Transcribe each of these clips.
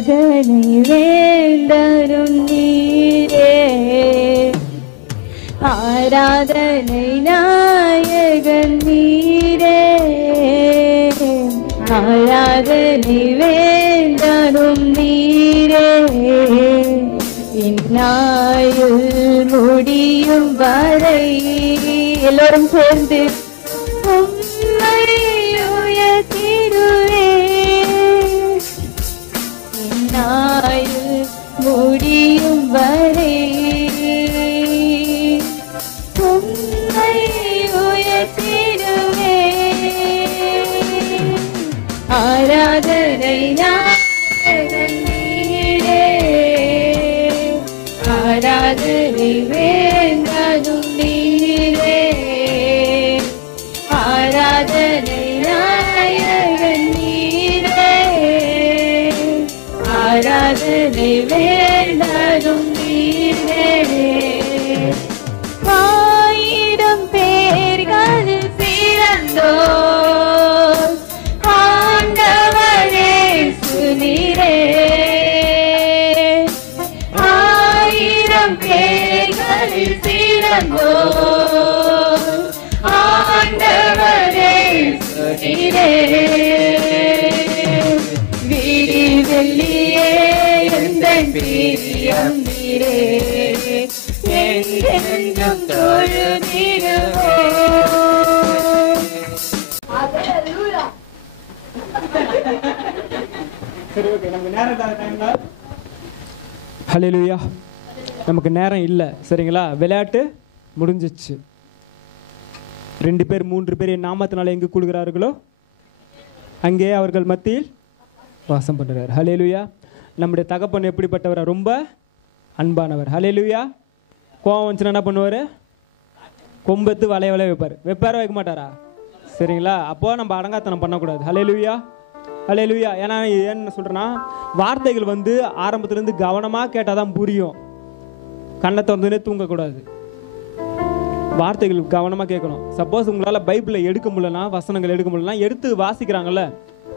ஆராதனை வேந்தரும் நீரே, ஆராதனை நாயகன் நீரே, ஆராதனை வேந்தரும் நீரே, இந்நாளில் முடியும் வரை எல்லோரும் சேர்ந்து உம்மை உயர்த்திடுவே, இந்நாளில் முடியும் வரை உம்மை உயர்த்திடுவே, ஆராதனை நாயகன் நீரே, ஆராதனை வேந்தரும் நீரே, ஆராதனை நாயகன் நீரே, ஆராதனை வேந்தரும் நீரே. ஆயிரம் பேர்களில் சிறந்தோர் ஆண்டவரே சுனிரே, ஆயிரம் பேர்களில் சிறந்தோர் ஆண்டவரே சுனிரே, விடி வெள்ளியே எந்தன் பிரியம் நீரே, என்றென்றும் தொழுதிடுவோம். ஹல்லேலூயா. நமக்கு நேரம் இல்லை, சரிங்களா? விளையாட்டு முடிஞ்சிச்சு. 2 பேர் 3 பேர் என் நாமத்தினால எங்கு கூடுகிறார்களோ அங்கே அவர்கள் மத்தியில் வாசம் பண்ணுறார். ஹல்லேலூயா. நம்முடைய தகப்பன் எப்படிப்பட்டவர்? ரொம்ப அன்பானவர். ஹல்லேலூயா. கோவம் வந்துச்சுன்னா என்ன பண்ணுவார்? கொம்பெத்து வளைய வைப்பார். வைப்பார வைக்க மாட்டாரா? சரிங்களா? அப்போ நம்ம அடங்காத்தனம் பண்ணக்கூடாது. ஹல்லேலூயா, ஹல்லேலூயா. ஏன்னா ஏன்னு சொல்கிறேன்னா, வார்த்தைகள் வந்து ஆரம்பத்துலேருந்து கவனமாக கேட்டால் தான் புரியும். கண்ணை திறந்துனே தூங்கக்கூடாது. வார்த்தைகள் கவனமாக கேட்கணும். சப்போஸ் உங்களால் பைபிளை எடுக்க முடியலன்னா, வசனங்கள் எடுக்க முடியலன்னா, எடுத்து வாசிக்கிறாங்கல்ல,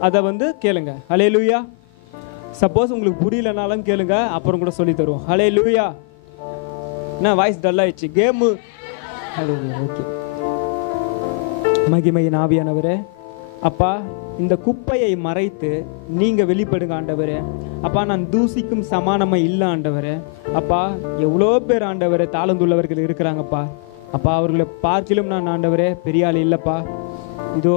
அதை வந்து கேளுங்க. ஹல்லேலூயா. சப்போஸ் உங்களுக்கு புரியலனாலும் கேளுங்க, அப்புறம் கூட சொல்லி தருவோம். ஹல்லேலூயா. என்ன வாய்ஸ் டல்லாயிடுச்சு? கேமு. ஓகே. மகிமையின் ஆவியானவரே, அப்பா, இந்த குப்பையை மறைத்து நீங்கள் வெளிப்படுங்க ஆண்டவரே. அப்பா, நான் தூசிக்கும் சமானமாக இல்லை ஆண்டவரே. அப்பா, எவ்வளோ பேர் ஆண்டவரே தாளந்துள்ளவர்கள் இருக்கிறாங்கப்பா. அப்பா, அவர்களை பார்க்கிலும் நான் ஆண்டவரே பெரிய ஆள் இல்லைப்பா. இதோ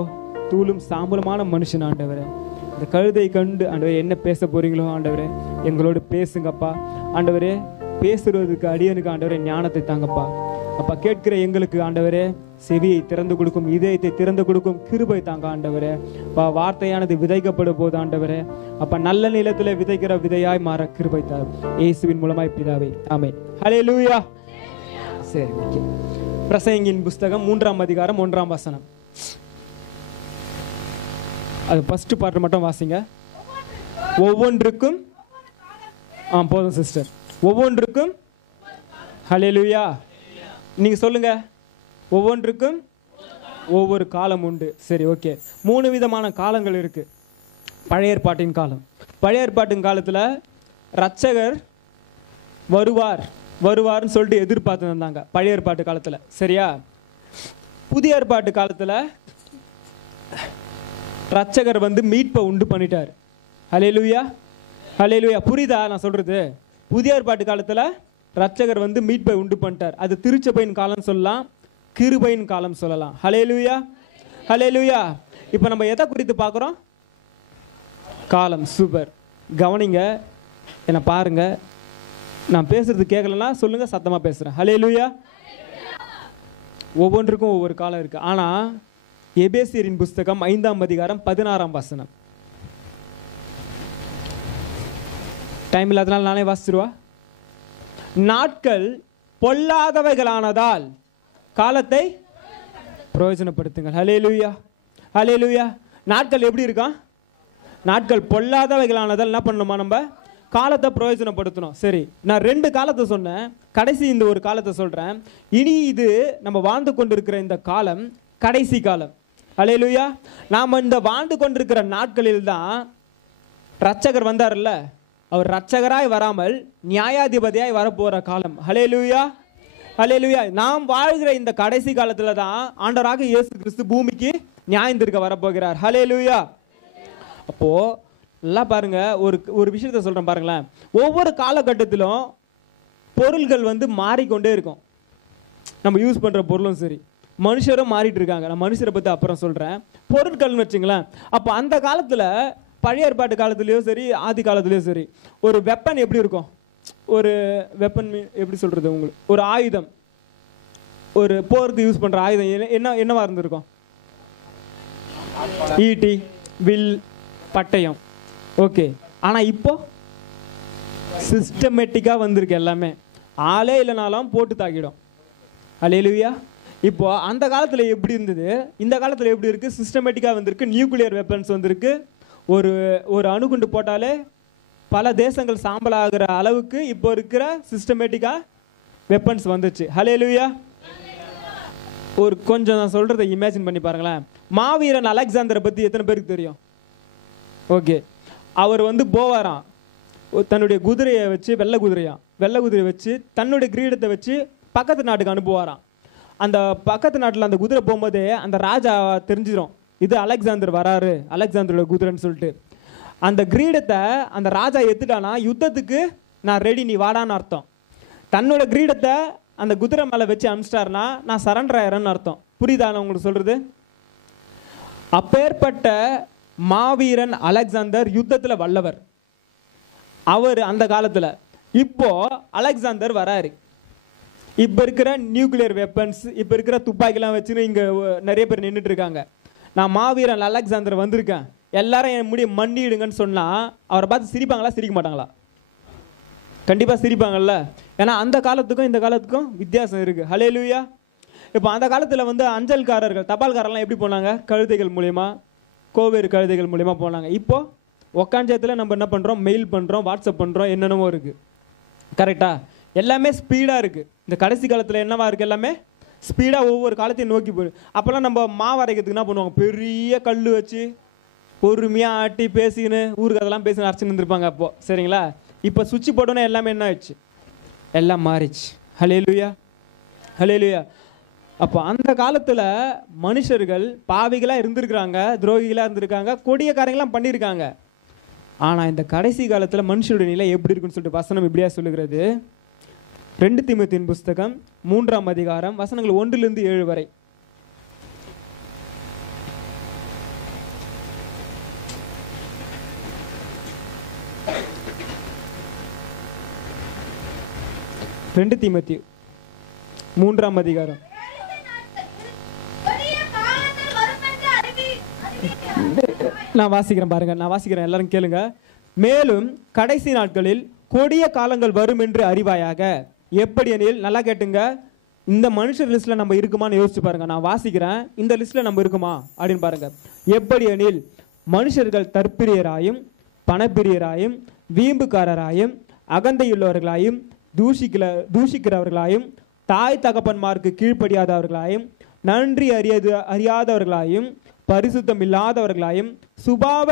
தூளும் சாம்பலுமான மனுஷன் ஆண்டவரே. இந்த கழுதை கண்டு ஆண்டவரே என்ன பேச போறீங்களோ ஆண்டவரே எங்களோடு பேசுங்கப்பா. ஆண்டவரே, பேசுறதுக்கு அடியனுக்கு ஆண்டவரே ஞானத்தை தாங்கப்பா. அப்பா, கேட்கிற எங்களுக்கு ஆண்டவரே செவியை திறந்து கொடுக்கும், இதயத்தை திறந்து கொடுக்கும் கிருபை தாங்க ஆண்டவரே. அப்பா, வார்த்தையானது விதைக்கப்படும் போது ஆண்டவரே, அப்பா, நல்ல நிலத்துல விதைக்கிற விதையாய் மாற கிருபை தாரும். இயேசுவின் மூலமாய் பிதாவே, ஆமென். ஹல்லேலூயா. சரி, ஓகே. பிரசங்கியின் புஸ்தகம் 3ஆம் அதிகாரம் 1ஆம் வசனம். அது ஃபர்ஸ்ட் பார்ட் மட்டும் வாசிங்க. ஒவ்வொன்றுக்கும் போதும் சிஸ்டர். ஒவ்வொன்றுக்கும் ஹல்லேலூயா. நீங்க சொல்லுங்க. ஒவ்வொன்றுக்கும் ஒவ்வொரு காலம் உண்டு. சரி, ஓகே. 3 விதமான காலங்கள் இருக்கு. பழைய ஏற்பாட்டின் காலம். பழைய ஏற்பாட்டின் காலத்தில் இரட்சகர் வருவார்னு சொல்லிட்டு எதிர்பார்த்து வந்தாங்க பழைய ஏற்பாட்டு காலத்தில். சரியா? புதிய ஏற்பாட்டு காலத்தில் இரட்சகர் வந்து மீட்பை உண்டு பண்ணிட்டார். ஹல்லேலூயா, ஹல்லேலூயா. புரியுதா நான் சொல்றது? புதிய ஏற்பாட்டு காலத்தில் இரட்சகர் வந்து மீட்பை உண்டு பண்ணிட்டார். அது திருச்சபையின் காலம் சொல்லலாம், கிருபையின் காலம் சொல்லலாம். ஹல்லேலூயா, ஹல்லேலூயா. இப்போ நம்ம எதை குறித்து பார்க்குறோம்? காலம். சூப்பர். கவனிங்க, என்னை பாருங்க. நான் பேசுறது கேட்கலன்னா சொல்லுங்க, சத்தமாக பேசுகிறேன். ஹல்லேலூயா. ஒவ்வொன்றுக்கும் ஒவ்வொரு காலம் இருக்கு. ஆனால் எபேசியரின் புஸ்தகம் 5ஆம் அதிகாரம் 16ஆம் வசனம். டைம் இல்லாதனால நானே வாசிச்சிருவா. நாட்கள் பொல்லாதவைகளானதால் காலத்தை பிரயோஜனப்படுத்துங்கள். ஹல்லேலூயா, ஹல்லேலூயா. நாட்கள் எப்படி இருக்கா? நாட்கள் பொல்லாதவைகளானதால் என்ன பண்ணணுமா? நம்ம காலத்தை பிரயோஜனப்படுத்தணும். சரி, நான் 2 காலத்தை சொன்னேன், கடைசி இந்த ஒரு காலத்தை சொல்றேன். இனி இது நம்ம வாழ்ந்து கொண்டிருக்கிற இந்த காலம் கடைசி காலம். ஹல்லேலூயா. நாம் இந்த வாழ்ந்து கொண்டிருக்கிற நாட்களில் தான் இரட்சகர் வந்தார்ல, அவர் இரட்சகராய் வராமல் நியாயாதிபதியாய் வரப்போற காலம். ஹல்லேலூயா, ஹல்லேலூயா. நாம் வாழ்கிற இந்த கடைசி காலத்துல தான் ஆண்டவராக இயேசு கிறிஸ்து பூமிக்கு நியாயம் தீர்க்க வரப்போகிறார். ஹல்லேலூயா. அப்போ நல்லா பாருங்க, ஒரு விஷயத்த சொல்றேன் பாருங்களேன். ஒவ்வொரு காலகட்டத்திலும் பொருள்கள் மாறிக்கொண்டே இருக்கும். நம்ம யூஸ் பண்ற பொருளும் சரி, மனுஷரும் மாறிட்டு இருக்காங்க. நான் மனுஷரை பத்தி அப்புறம் சொல்றேன். பொருட்கள்னு வச்சுங்களேன். அப்போ அந்த காலத்துல பழைய ஏற்பாட்டு காலத்துலயோ சரி, ஆதி காலத்துலயோ சரி, ஒரு வெப்பன் எப்படி இருக்கும்? ஒரு வெப்பன் எப்படி சொல்றது, உங்களுக்கு ஒரு ஆயுதம், ஒரு போருக்கு யூஸ் பண்ற ஆயுதம் என்னவா இருந்திருக்கும்? ஈட்டி, வில், பட்டயம். ஓகே. ஆனா இப்போ சிஸ்டமேட்டிக்கா வந்திருக்கு எல்லாமே. ஆளே இல்லைனாலும் போட்டு தாக்கிடும். ஹல்லேலூயா. இப்போ அந்த காலத்துல எப்படி இருந்தது, இந்த காலத்துல எப்படி இருக்கு? சிஸ்டமேட்டிக்கா வந்திருக்கு. நியூக்ளியர் வெப்பன்ஸ் வந்திருக்கு. ஒரு அணுகுண்டு போட்டாலே பல தேசங்கள் சாம்பல் ஆகிற அளவுக்கு இப்போ இருக்கிற சிஸ்டமேட்டிக்கா வெப்பன்ஸ் வந்துச்சு. ஹல்லேலூயா. ஒரு கொஞ்சம் நான் சொல்றதை இமேஜின் பண்ணி பாருங்களேன். மாவீரன் அலெக்சாந்தரை பத்தி எத்தனை பேருக்கு தெரியும்? ஓகே. அவர் போவாராம், தன்னுடைய குதிரையை வச்சு, வெள்ளை குதிரையை வச்சு தன்னுடைய கிரீடத்தை வச்சு பக்கத்து நாட்டுக்கு அனுப்புவாராம். அந்த பக்கத்து நாட்டில் அந்த குதிரை போகும்போதே அந்த ராஜா தெரிஞ்சிடும், இது அலெக்சாந்தர் வராரு, அலெக்சாந்தரோட குதிரைன்னு சொல்லிட்டு. அந்த கிரீடத்தை அந்த ராஜா எடுத்துட்டானா யுத்தத்துக்கு நான் ரெடி, நீ வாடான்னு அர்த்தம். தன்னோட கிரீடத்தை அந்த குதிரை மேலே வச்சு அனுப்பிச்சிட்டாருன்னா நான் சரண்டர் ஆயிரன்னு அர்த்தம். புரியுதா நான் உங்களுக்கு சொல்றது? அப்பேற்பட்ட மாவீரன் அலெக்சாந்தர் யுத்தத்தில் வல்லவர் அவர் அந்த காலத்தில். இப்போ அலெக்சாந்தர் வராரு. இப்போ இருக்கிற நியூக்ளியர் வெப்பன்ஸ், இப்போ இருக்கிற துப்பாக்கிலாம் வச்சுன்னு இங்கே நிறைய பேர் நின்றுட்டு இருக்காங்க. நான் மாவீரன் அலெக்சாந்தர் வந்திருக்கேன், எல்லாரும் என் முடிய மண்டிடுங்கன்னு சொன்னால் அவரை பார்த்து சிரிப்பாங்களா, சிரிக்க மாட்டாங்களா? கண்டிப்பாக சிரிப்பாங்கல்ல. ஏன்னா அந்த காலத்துக்கும் இந்த காலத்துக்கும் வித்தியாசம் இருக்குது. ஹல்லேலூயா. இப்போ அந்த காலத்தில் அஞ்சல்காரர்கள், தபால்காரர்லாம் எப்படி போனாங்க? கழுதைகள் மூலயமா, கோவேறு கழுதைகள் மூலயமா போனாங்க. இப்போ உக்காஞ்சத்தில் நம்ம என்ன பண்ணுறோம்? மெயில் பண்ணுறோம், வாட்ஸ்அப் பண்ணுறோம், என்னென்னமோ இருக்குது. கரெக்டா? எல்லாமே ஸ்பீடாக இருக்குது. இந்த கடைசி காலத்தில் என்னவா இருக்குது? எல்லாமே ஸ்பீடாக ஒவ்வொரு காலத்தையும் நோக்கி போயிடும். அப்போல்லாம் நம்ம மாவரைக்கிறதுக்கு என்ன பண்ணுவாங்க? பெரிய கல் வச்சு பொறுமையாக ஆட்டி பேசிக்கின்னு ஊருக்கு அதெல்லாம் பேசி அரைச்சின்னு இருந்திருப்பாங்க அப்போது. சரிங்களா? இப்போ சுவிட்ச் போட்டோன்னே எல்லாமே என்ன ஆயிடுச்சு? எல்லாம் மாறிச்சு. ஹல்லேலூயா, ஹல்லேலூயா. அப்போ அந்த காலத்தில் மனுஷர்கள் பாவிகளாக இருந்திருக்கிறாங்க, துரோகிகளாக இருந்திருக்காங்க, கொடியக்காரங்களாம் பண்ணியிருக்காங்க. ஆனால் இந்த கடைசி காலத்தில் மனுஷருடைய நிலை எப்படி இருக்குன்னு சொல்லிட்டு வசனம் இப்படியா சொல்லுகிறது. 2 தீமோத்தேயுவின் புஸ்தகம் 3ஆம் அதிகாரம் வசனங்கள் 1 to 7 வரை. தீமோத்தேயு 3ஆம் அதிகாரம். நான் வாசிக்கிறேன் பாருங்க, நான் வாசிக்கிறேன், எல்லாரும் கேளுங்க. மேலும் கடைசி நாட்களில் கொடிய காலங்கள் வரும் என்று அறிவாயாக. எப்படி எனில், நல்லா கேட்டுங்க, இந்த மனுஷர் லிஸ்ட்ல நம்ம இருக்குமான்னு யோசிச்சு பாருங்க. நான் வாசிக்கிறேன், இந்த லிஸ்ட்ல நம்ம இருக்குமா அப்படின்னு பாருங்க. எப்படி எனில், மனுஷர்கள் தற்பிரியராயும் பணப்பிரியராயும் வீம்புக்காரராயும் அகந்தையுள்ளவர்களாயும் தூஷிக்கிறவர்களாயும் தாய் தகப்பன்மார்க்கு கீழ்ப்படியாதவர்களாயும் நன்றி அறியாதவர்களாயும் பரிசுத்தம் இல்லாதவர்களாயும் சுபாவ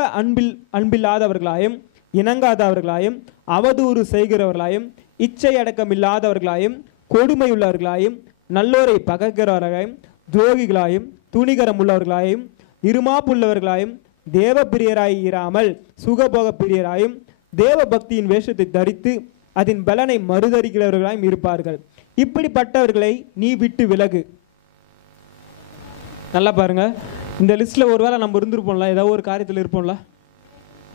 அன்பில்லாதவர்களாயும் இணங்காதவர்களாயும் அவதூறு செய்கிறவர்களாயும் இச்சை அடக்கம் இல்லாதவர்களாயும் கொடுமையுள்ளவர்களாயும் நல்லோரை பகைக்கிறவர்களாயும் துரோகிகளாயும் துணிகரம் உள்ளவர்களாயும் இருமாப்புள்ளவர்களாயும் தேவ பிரியராய் இராமல் சுகபோக பிரியராயும் தேவ பக்தியின் வேஷத்தை தரித்து அதன் பலனை மறுதரிக்கிறவர்களாயும் இருப்பார்கள். இப்படிப்பட்டவர்களை நீ விட்டு விலகு. நல்லா பாருங்க, இந்த லிஸ்ட்ல ஒருவேளை நம்ம இருந்திருப்போம்ல, ஏதாவது ஒரு காரியத்தில் இருப்போம்ல.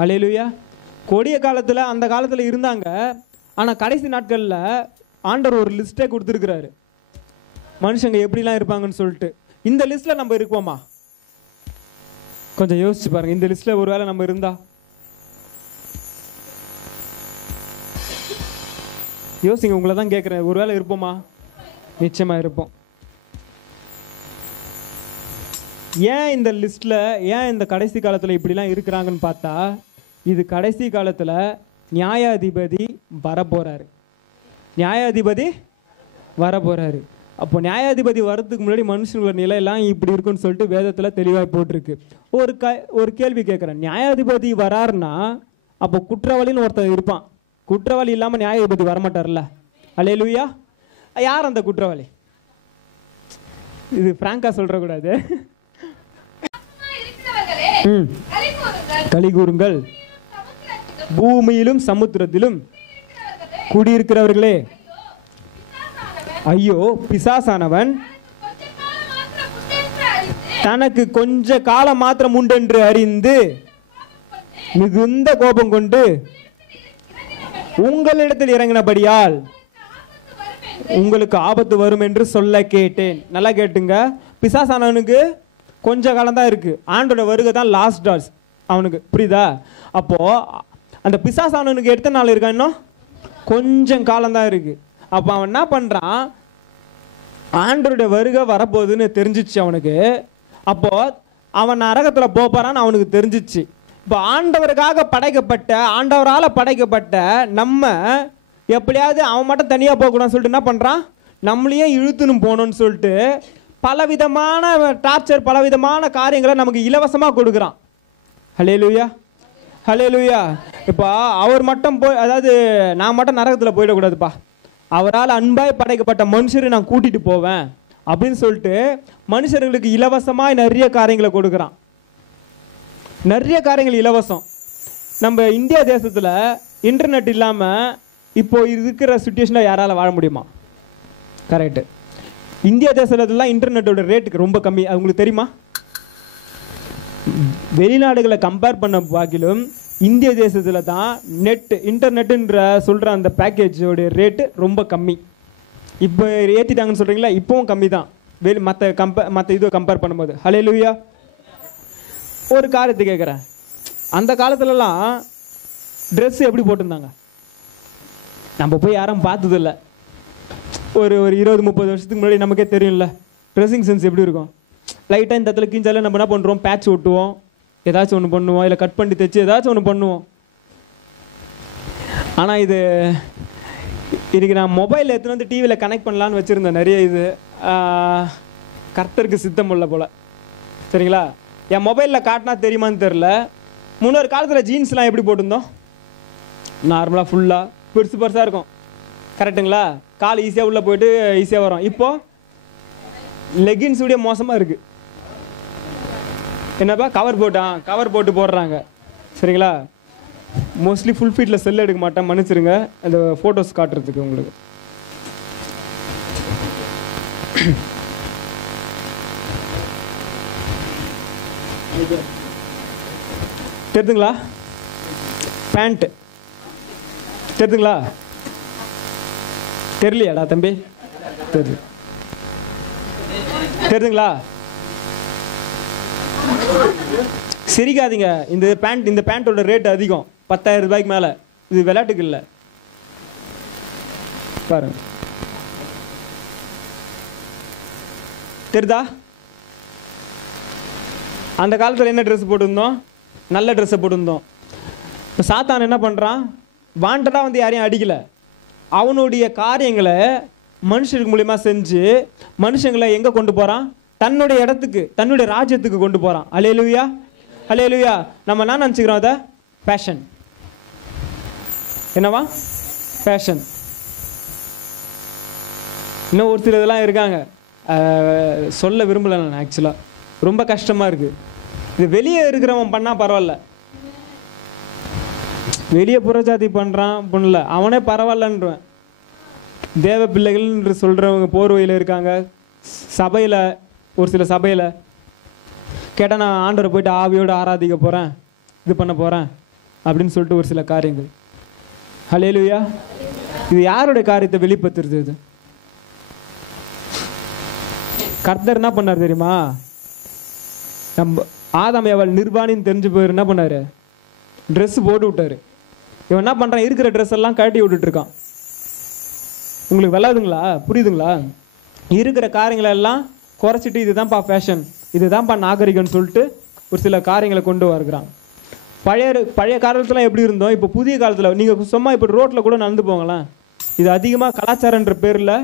அல்லேலூயா. கொடிய காலத்துல அந்த காலத்துல இருந்தாங்க. ஆனா கடைசி நாட்கள்ல ஆண்டவர் ஒரு லிஸ்டே கொடுத்துருக்கிறாரு, மனுஷங்க எப்படிலாம் இருப்பாங்கன்னு சொல்லிட்டு. இந்த லிஸ்ட்ல நம்ம இருப்போமா? கொஞ்சம் யோசிச்சு பாருங்க. இந்த லிஸ்ட்ல ஒருவேளை நம்ம இருந்தா யோசிங்க. உங்களை தான் கேட்குறேன், ஒருவேளை இருப்போமா? நிச்சயமா இருப்போம். ஏன் இந்த லிஸ்ட்ல, ஏன் இந்த கடைசி காலத்துல இப்படிலாம் இருக்கிறாங்கன்னு பார்த்தா, இது கடைசி காலத்துல நியாயாதிபதி வரப்போறாரு. நியாயாதிபதி வரப்போறாரு. அப்போ நியாயாதிபதி வர்றதுக்கு முன்னாடி மனுஷங்களோட நிலையெல்லாம் இப்படி இருக்குன்னு சொல்லிட்டு வேதத்துல தெளிவாக போட்டிருக்கு. ஒரு கேள்வி கேட்குறேன். நியாயாதிபதி வராருன்னா அப்போ குற்றவாளின்னு ஒருத்தர் இருப்பான். குற்றவாளி இல்லாம நியாயாதிபதி வரமாட்டார்ல. அல்லேலூயா. யார் அந்த குற்றவாளி? இது பிராங்கா சொல்ற கூடாது. களி கூறுங்கள், பூமியிலும் சமுத்திரத்திலும் குடியிருக்கிறவர்களே. ஐயோ, பிசாசானவன் தனக்கு கொஞ்ச காலம் மாத்திரம் உண்டென்று அறிந்து மிகுந்த கோபம் கொண்டு உங்களிடத்தில் இறங்கினபடியால் உங்களுக்கு ஆபத்து வரும் என்று சொல்ல கேட்டேன். நல்லா கேட்டுங்க. பிசாசானவனுக்கு கொஞ்ச காலம் தான் இருக்கு. ஆண்டோட வருகை தான் லாஸ்ட் டாஸ் அவனுக்கு. புரியுதா? அப்போ அந்த பிசாசானவனுக்கு எத்தனை நாள் இருக்கா? இன்னும் கொஞ்சம் காலம் தான் இருக்கு. அப்போ அவன் என்ன பண்றான்? ஆண்டோட வருகை வரப்போகுதுன்னு தெரிஞ்சிச்சு அவனுக்கு. அப்போ அவன் நரகத்துல போறான்னு அவனுக்கு தெரிஞ்சிச்சு. இப்போ ஆண்டவருக்காக படைக்கப்பட்ட, ஆண்டவரால் படைக்கப்பட்ட நம்ம எப்படியாவது அவன் மட்டும் தனியாக போகக்கூடாதுன்னு சொல்லிட்டு என்ன பண்ணுறான்? நம்மளையும் இழுத்துன்னு போகணும்னு சொல்லிட்டு பலவிதமான டார்ச்சர், பலவிதமான காரியங்களை நமக்கு இலவசமாக கொடுக்குறான். ஹல்லேலூயா, ஹல்லேலூயா. இப்போ அவர் மட்டும் அதாவது நான் மட்டும் நரகத்தில் போயிடக்கூடாதுப்பா, அவரால் அன்பாய் படைக்கப்பட்ட மனுஷரை நான் கூட்டிகிட்டு போவேன் அப்படின்னு சொல்லிட்டு மனுஷர்களுக்கு இலவசமாக நிறைய காரியங்களை கொடுக்குறான். நிறைய காரியங்கள் இலவசம். நம்ம இந்தியா தேசத்தில் இன்டர்நெட் இல்லாமல் இப்போ இருக்கிற சுச்சுவேஷனில் யாரால் வாழ முடியுமா? கரெக்டு. இந்தியா தேசத்துலாம் இன்டர்நெட்டோட ரேட்டுக்கு ரொம்ப கம்மி. அது உங்களுக்கு தெரியுமா? வெளிநாடுகளை கம்பேர் பண்ண பாக்கிலும் இந்திய தேசத்தில் தான் இன்டர்நெட்டுன்ற சொல்கிற அந்த பேக்கேஜோடைய ரேட்டு ரொம்ப கம்மி. இப்போ ஏற்றிட்டாங்கன்னு சொல்கிறீங்களா? இப்போவும் கம்மி தான் மற்ற இதுவை கம்பேர் பண்ணும்போது. ஹல்லேலூயா. ஒரு காரியத்தை கேட்குறேன். அந்த காலத்துலலாம் ட்ரெஸ் எப்படி போட்டிருந்தாங்க? நம்ம போய் யாரும் பார்த்ததில்ல. ஒரு 20-30 வருஷத்துக்கு முன்னாடி நமக்கே தெரியும்ல ட்ரெஸ்ஸிங் சென்ஸ் எப்படி இருக்கும். லைட்டாக இந்த இடத்துல கீஞ்சால நம்ம என்ன பண்ணுறோம்? பேட்ச் ஒட்டுவோம், ஏதாச்சும் ஒன்று பண்ணுவோம், இல்லை கட் பண்ணி தைச்சு ஏதாச்சும் ஒன்று பண்ணுவோம். ஆனால் இதுக்கு நான் மொபைலில் எடுத்துன்னு வந்து டிவியில் கனெக்ட் பண்ணலான்னு வச்சுருந்தேன். நிறைய இது கர்த்தருக்கு சித்தம் உள்ள போல். சரிங்களா? என் மொபைலில் காட்டினா தெரியுமான்னு தெரில. முன்னொரு காலத்தில் ஜீன்ஸ்லாம் எப்படி போட்டிருந்தோம்? நார்மலாக ஃபுல்லாக பெருசு பெருசாக இருக்கும். கரெக்டுங்களா? கால் ஈஸியாக உள்ளே போயிட்டு ஈஸியாக வரும். இப்போது லெகின்ஸ் உடைய மோசமாக இருக்குது. என்னப்பா கவர் போட்டு போடுறாங்க. சரிங்களா? மோஸ்ட்லி ஃபுல் ஃபீட்டில் செல் எடுக்க மாட்டேன், மன்னிச்சிருங்க அந்த ஃபோட்டோஸ் காட்டுறதுக்கு உங்களுக்கு. தெரியுதுங்களா? பேண்ட் தெரியுதுங்களா? தெரியலையாடா தம்பி? தெரியுதுங்களா? சிரிக்காதீங்க. இந்த பேண்ட்டோட ரேட் அதிகம், 10,000 ரூபாய்க்கு மேலே. இது விளையாட்டுக்கு இல்லை. பாருங்க, தெரியுதா? அந்த காலத்தில் என்ன ட்ரெஸ் போட்டிருந்தோம்? நல்ல ட்ரெஸ்ஸை போட்டிருந்தோம். இப்போ சாத்தான் என்ன பண்ணுறான்? வாண்டடாக வந்து யாரையும் அடிக்கலை. அவனுடைய காரியங்களை மனுஷருக்கு மூலியமா செஞ்சு மனுஷங்களை எங்கே கொண்டு போகிறான்? தன்னுடைய இடத்துக்கு, தன்னுடைய ராஜ்யத்துக்கு கொண்டு போகிறான். அல்லேலூயா, அல்லேலூயா. நம்ம என்ன நினச்சிக்கிறோம்? அதை ஃபேஷன். என்னவா? ஃபேஷன். இன்னும் ஒரு சில இதெல்லாம் இருக்காங்க, சொல்ல விரும்பலை நான். ஆக்சுவலாக ரொம்ப கஷ்டமாக இருக்குது. இது வெளியே இருக்கிறவன் பண்ணால் பரவாயில்ல, வெளியே புறஜாதி பண்ணுறான் பண்ணல, அவனே பரவாயில்லன்றான். தேவ பிள்ளைகள் என்று சொல்கிறவங்க போர்வையில் இருக்காங்க. சபையில், ஒரு சில சபையில் கேட்டால் நான் ஆண்டவரை போயிட்டு ஆவியோடு ஆராதிக்க போகிறேன், இது பண்ண போகிறேன் அப்படின்னு சொல்லிட்டு ஒரு சில காரியங்கள். ஹல்லேலூயா. இது யாருடைய காரியத்தை வெளிப்படுத்துறது? இது கர்த்தர் என்ன பண்ணார் தெரியுமா? நம்ம ஆதாம் ஏவாள் நிர்வாணின்னு தெரிஞ்சு போயிரு என்ன பண்ணாரு? ட்ரெஸ் போட்டு விட்டாரு. இவன் என்ன பண்ணுறான்? இருக்கிற ட்ரெஸ் எல்லாம் கழட்டி விட்டுட்டு இருக்கான். உங்களுக்கு விளாதுங்களா? புரியுதுங்களா? இருக்கிற காரியங்களை எல்லாம் குறைச்சிட்டு இதுதான்ப்பா ஃபேஷன், இதுதான்ப்பா நாகரிகம்னு சொல்லிட்டு ஒரு சில காரியங்களை கொண்டு வருகிறான். பழைய காலத்துலாம் எப்படி இருந்தோம், இப்போ புதிய காலத்தில் நீங்கள் சும்மா இப்போ ரோட்டில் கூட நடந்து போங்களேன், இது அதிகமாக கலாச்சாரன்ற பேரில்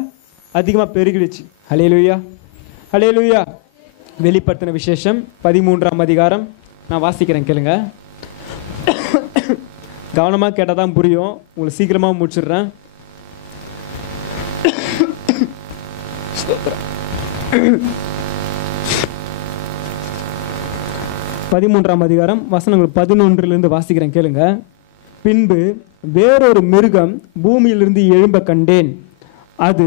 அதிகமாக பெருகிடுச்சு. ஹல்லேலூயா, ஹல்லேலூயா. வெளிப்படுத்தின விசேஷம் 13ஆம் அதிகாரம் நான் வாசிக்கிறேன், கேளுங்க. கவனமாக கேட்டால் தான் புரியும். உங்களுக்கு சீக்கிரமாக முடிச்சிடுறேன். 13ஆம் அதிகாரம் வசனங்கள் 11 வாசிக்கிறேன், கேளுங்க. பின்பு வேறொரு மிருகம் பூமியிலிருந்து எழும்ப கண்டேன். அது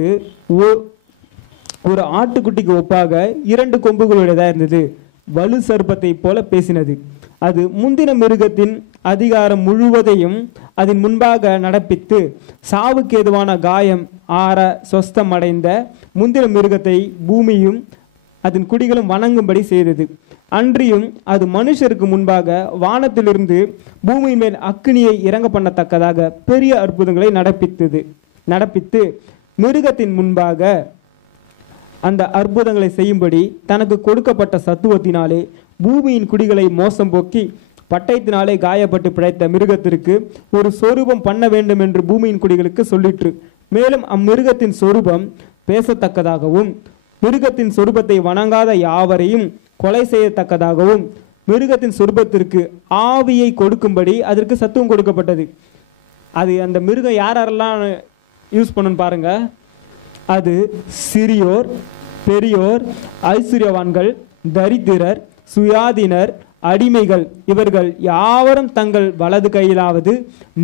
ஒரு ஆட்டுக்குட்டிக்கு ஒப்பாக 2 கொம்புகளுடையதாக இருந்தது. வலு சர்ப்பத்தை போல பேசினது. அது முந்தின மிருகத்தின் அதிகாரம் முழுவதையும் அதன் முன்பாக நடப்பித்து சாவுக்கு ஏதுவான காயம் ஆற சொஸ்தம் அடைந்த முந்தின மிருகத்தை பூமியும் அதன் குடிகளும் வணங்கும்படி செய்தது. அன்றியும் அது மனுஷருக்கு முன்பாக வானத்திலிருந்து பூமியின் மேல் அக்கினியை இறங்க பண்ணத்தக்கதாக பெரிய அற்புதங்களை நடப்பித்து மிருகத்தின் முன்பாக அந்த அற்புதங்களை செய்யும்படி தனக்கு கொடுக்கப்பட்ட சத்துவத்தினாலே பூமியின் குடிகளை மோசம் போக்கி பட்டயத்தினாலே காயப்பட்டு பிழைத்த மிருகத்திற்கு ஒரு சொரூபம் பண்ண வேண்டும் என்று பூமியின் குடிகளுக்கு சொல்லிற்று. மேலும் அம்மிருகத்தின் சொரூபம் பேசத்தக்கதாகவும் மிருகத்தின் சொரூபத்தை வணங்காத யாவரையும் கொலை செய்யத்தக்கதாகவும் மிருகத்தின் சொரூபத்திற்கு ஆவியை கொடுக்கும்படி அதற்கு சத்துவம் கொடுக்கப்பட்டது. அது அந்த மிருகம் யாரெல்லாம் யூஸ் பண்ணணும்னு பாருங்க. அது சிறியோர், பெரியோர், ஐஸ்வர்யவான்கள், தரித்திரர், சுயாதீனர், அடிமைகள் இவர்கள் யாவரும் தங்கள் வலது கையிலாவது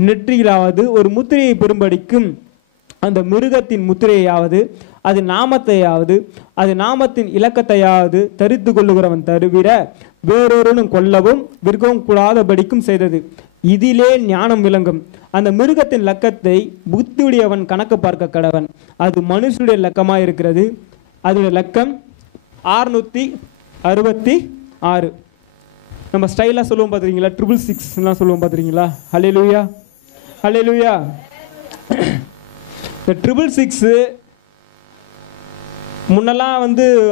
நெற்றியிலாவது ஒரு முத்திரையை பெறும்படிக்கும் அந்த மிருகத்தின் முத்திரையாவது அது நாமத்தையாவது அது நாமத்தின் இலக்கத்தையாவது தரித்து கொள்ளுகிறவன் தருவிட வேறொருவனும் கொல்லவும் விற்கவும் கூடாதபடிக்கும் செய்தது. இதிலே ஞானம் விளங்கும். அந்த மிருகத்தின் லக்கத்தை புத்தியுடையவன் கணக்கு பார்க்க கடவன். அது மனுஷனுடைய லக்கமாக இருக்கிறது. அதோட லக்கம் 666. நம்ம ஸ்டைலாக சொல்லுவோம் பார்த்துருக்கீங்களா? 666 சொல்லுவோம் பார்த்துருக்கீங்களா? ஹல்லேலூயா, ஹல்லேலூயா. இந்த 666 முன்னெல்லாம்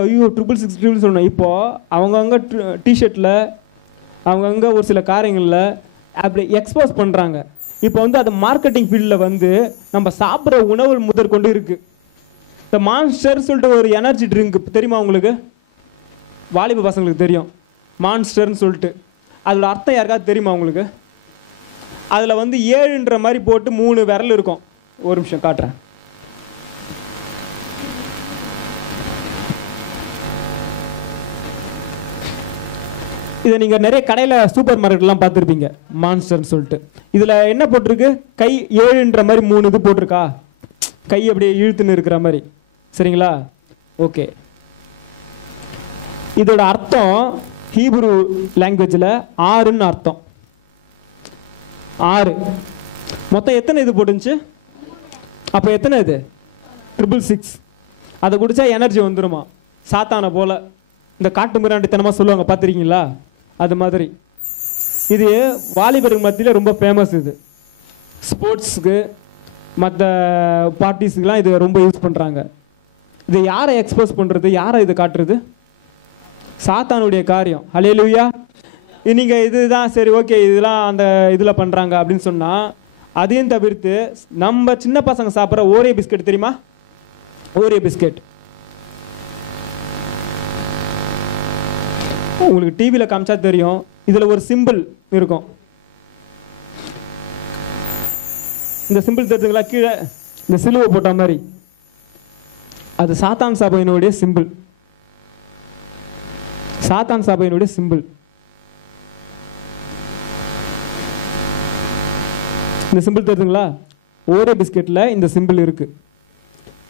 ஐயோ 666 சொல்லணும். இப்போது அவங்கவுங்க டிஷர்ட்டில் அவங்கவுங்க ஒரு சில காரியங்களில் அப்படி எக்ஸ்போஸ் பண்ணுறாங்க. இப்போ அது மார்க்கெட்டிங் ஃபீல்டில் நம்ம சாப்பிட்ற உணவு முதற்கொண்டு இருக்குது. இந்த மான்ஸ்டர் சொல்லிட்டு ஒரு எனர்ஜி ட்ரிங்க் தெரியுமா உங்களுக்கு? வாலிப பசங்களுக்கு தெரியும் மான்ஸ்டர்னு சொல்லிட்டு. அதோட அர்த்தம் யாருக்காவது தெரியுமா உங்களுக்கு? அதில் 7ன்ற மாதிரி போட்டு 3 விரல் இருக்கும். ஒரு நிமிஷம் காட்டுறேன். இதை நீங்கள் நிறைய கடையில் சூப்பர் மார்க்கெட்லாம் பார்த்துருப்பீங்க. மான்ஸ்டர்னு சொல்லிட்டு இதில் என்ன போட்டிருக்கு? கை 7ன்ற மாதிரி 3 இது போட்டிருக்கா? கை அப்படியே இழுத்துன்னு இருக்கிற மாதிரி. சரிங்களா? ஓகே. இதோட அர்த்தம் ஹீப்ரு லாங்குவேஜில் 6ன்னு அர்த்தம். 6 மொத்தம் எத்தனை இது போட்டுச்சு? அப்போ எத்தனை இது? 666. அதை குடித்தா எனர்ஜி வந்துடுமா? சாத்தானை போல் இந்த காட்டு மிராண்டித்தனமாக சொல்லுவாங்க, பார்த்துருக்கீங்களா? அது மாதிரி இது வாலிபருக்கு மத்தியில் ரொம்ப ஃபேமஸ். இது ஸ்போர்ட்ஸுக்கு மற்ற பார்ட்டிஸுக்கெலாம் இது ரொம்ப யூஸ் பண்ணுறாங்க. இது யாரை எக்ஸ்போஸ் பண்ணுறது? யாரை இது காட்டுறது? சாத்தானுடைய காரியம். ஹல்லேலூயா. நீங்கள் இதுதான் சரி ஓகே இதெல்லாம் அந்த இதில் பண்ணுறாங்க அப்படின்னு சொன்னால் அதையும் தவிர்த்து நம்ம சின்ன பசங்க சாப்பிட்ற ஓரியோ பிஸ்கெட் தெரியுமா? ஓரியோ பிஸ்கெட் உங்களுக்கு டிவியில் காமிச்சா தெரியும். இதில் ஒரு சிம்பிள் இருக்கும். இந்த சிம்பிள் தெரிஞ்சுங்களா? கீழே இந்த சிலுவை போட்ட மாதிரி அது சாத்தான் சபையினுடைய சிம்பிள். சாத்தான் சபையினுடைய சிம்பிள். இந்த சிம்பிள் தெரிஞ்சுங்களா? ஓரே பிஸ்கெட்டில் இந்த சிம்பிள் இருக்கு.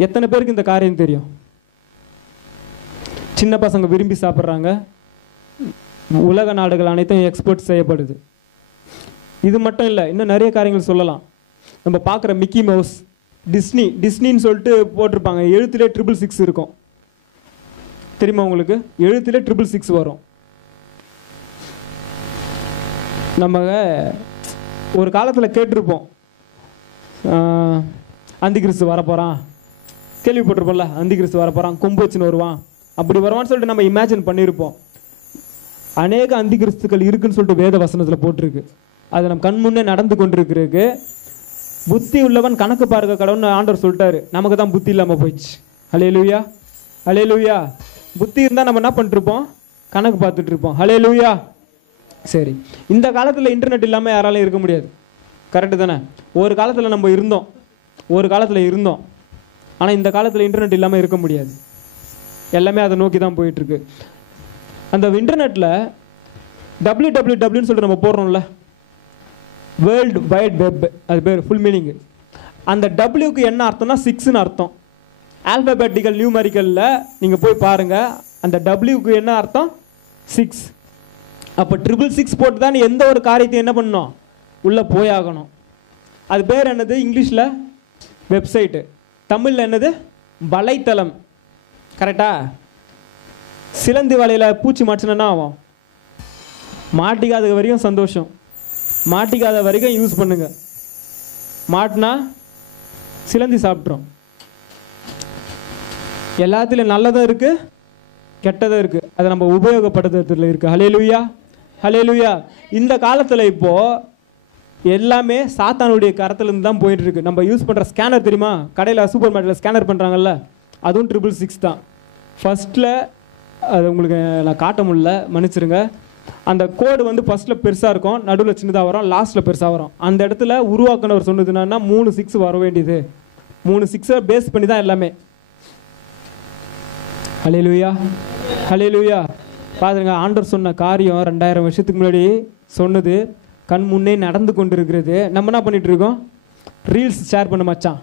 எத்தனை பேருக்கு இந்த காரியம் தெரியும்? சின்ன பசங்க விரும்பி சாப்பிட்றாங்க. உலக நாடுகள் அனைத்தும் எக்ஸ்போர்ட் செய்யப்படுது. இது மட்டும் இல்லை, இன்னும் நிறைய காரியங்கள் சொல்லலாம். நம்ம பார்க்குற மிக்கி மவுஸ், டிஸ்னின்னு சொல்லிட்டு போட்டிருப்பாங்க. எழுத்துலேயே 666 இருக்கும். தெரியுமா உங்களுக்கு? எழுத்துலேயே 666 வரும். நம்ம ஒரு காலத்தில் கேட்டிருப்போம், அந்தி கிறிஸ்து வரப்போகிறான், கேள்விப்பட்டிருப்போம்ல, அந்தி கிறிஸ்து வரப்போகிறான், கொம்பு வச்சுன்னு வருவான், அப்படி வருவான்னு சொல்லிட்டு நம்ம இமேஜின் பண்ணியிருப்போம். அநேக அந்தி கிறிஸ்துக்கள் இருக்குன்னு சொல்லிட்டு வேத வசனத்தில் போட்டிருக்கு. அது நம்ம கண் முன்னே நடந்து கொண்டிருக்கிறதுக்கு புத்தி உள்ளவன் கணக்கு பார்க்க கடவுள்னு ஆண்டவர் சொல்லிட்டாரு. நமக்கு தான் புத்தி இல்லாமல் போயிடுச்சு. ஹல்லேலூயா, ஹல்லேலூயா. புத்தி இருந்தால் நம்ம என்ன பண்ணிருப்போம்? கணக்கு பார்த்துட்டு இருப்போம். ஹல்லேலூயா. சரி, இந்த காலத்தில் இன்டர்நெட் இல்லாமல் யாராலும் இருக்க முடியாது. கரெக்டு தானே? ஒரு காலத்தில் நம்ம இருந்தோம், ஆனால் இந்த காலத்தில் இன்டர்நெட் இல்லாமல் இருக்க முடியாது. எல்லாமே அதை நோக்கி தான் போயிட்டுருக்கு. அந்த இன்டர்நெட்டில் wwwன்னு சொல்லிட்டு நம்ம போடுறோம்ல, வேர்ல்டு வைட் வெப், அது பேர் ஃபுல் மீனிங்கு. அந்த டபிள்யூக்கு என்ன அர்த்தம்னா 6ன்னு அர்த்தம். ஆல்பபெட்டிக்கல் நியூமரிக்கலில் நீங்கள் போய் பாருங்கள், அந்த டபிள்யூக்கு என்ன அர்த்தம்? 6. அப்போ 666 போட்டு தான் எந்த ஒரு காரியத்தையும் என்ன பண்ணணும், உள்ளே போயாகணும். அது பேர் என்னது? இங்கிலீஷில் வெப்சைட்டு, தமிழில் என்னது? வலைத்தளம். கரெக்டா? சிலந்தி வலையில் பூச்சி மாட்டினா ஆகும், மாட்டிக்காத வரைக்கும் சந்தோஷம், மாட்டிக்காத வரைக்கும் யூஸ் பண்ணுங்க. மாட்டினா சிலந்தி சாப்பிட்றோம். எல்லாத்துலேயும் நல்லதும் இருக்குது, கெட்டதும் இருக்குது. அதை நம்ம உபயோகப்படுத்துறதுல இருக்குது. ஹல்லேலூயா, ஹல்லேலூயா. இந்த காலத்தில் இப்போது எல்லாமே சாத்தானுடைய கரத்துலேருந்து தான் போயிட்டு இருக்கு. நம்ம யூஸ் பண்ணுற ஸ்கேனர் தெரியுமா? கடையில் சூப்பர் மார்க்கெட்டில் ஸ்கேனர் பண்ணுறாங்கல்ல, அதுவும் 666 தான். ஃபஸ்ட்டில் அது உங்களுக்கு நான் காட்ட முடியல, மன்னிச்சிருங்க. அந்த கோடு வந்து ஃபஸ்ட்டில் பெருசாக இருக்கும், நடுவில் சின்னதாக வரும், லாஸ்ட்டில் பெருசாக வரும். அந்த இடத்துல உருவாக்குனவர் சொன்னது என்னன்னா 3 6 வர வேண்டியது. 3 6 பேஸ் பண்ணி தான் எல்லாமே. ஹல்லேலூயா, ஹல்லேலூயா. பாருங்க, ஆண்டவர் சொன்ன காரியம் 2000 வருஷத்துக்கு முன்னாடி சொன்னது கண் முன்னே நடந்து கொண்டு இருக்கிறது. நம்ம என்ன பண்ணிட்டு இருக்கோம்? ரீல்ஸ் ஷேர் பண்ண மச்சான்,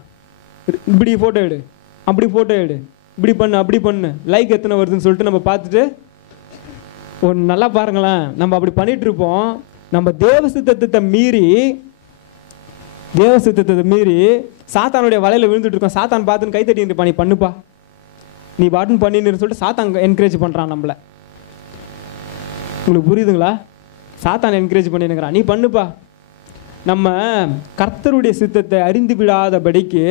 இப்படி ஃபோட்டோ எடு, அப்படி ஃபோட்டோ எடு, இப்படி பண்ணு, அப்படி பண்ணு, லைக் எத்தனை வருதுன்னு சொல்லிட்டு நம்ம பார்த்துட்டு ஒன்று நல்லா பாருங்களேன், நம்ம அப்படி பண்ணிட்டு இருப்போம். நம்ம தேவ சித்தத்தை மீறி சாத்தானுடைய வலையில் விழுந்துட்டு இருக்கோம். சாத்தான் பார்த்துன்னு கை தட்டிட்டு இருப்பான், நீ பண்ணுப்பா, நீ பாட்டுன்னு பண்ணின்னு சொல்லிட்டு சாத்தான் என்கரேஜ் பண்ணுறான் நம்மளை. உங்களுக்கு புரியுதுங்களா? சாத்தான் என்கரேஜ் பண்ணினுக்கிறான், நீ பண்ணுப்பா. நம்ம கர்த்தருடைய சித்தத்தை அறிந்து விடாதபடிக்கு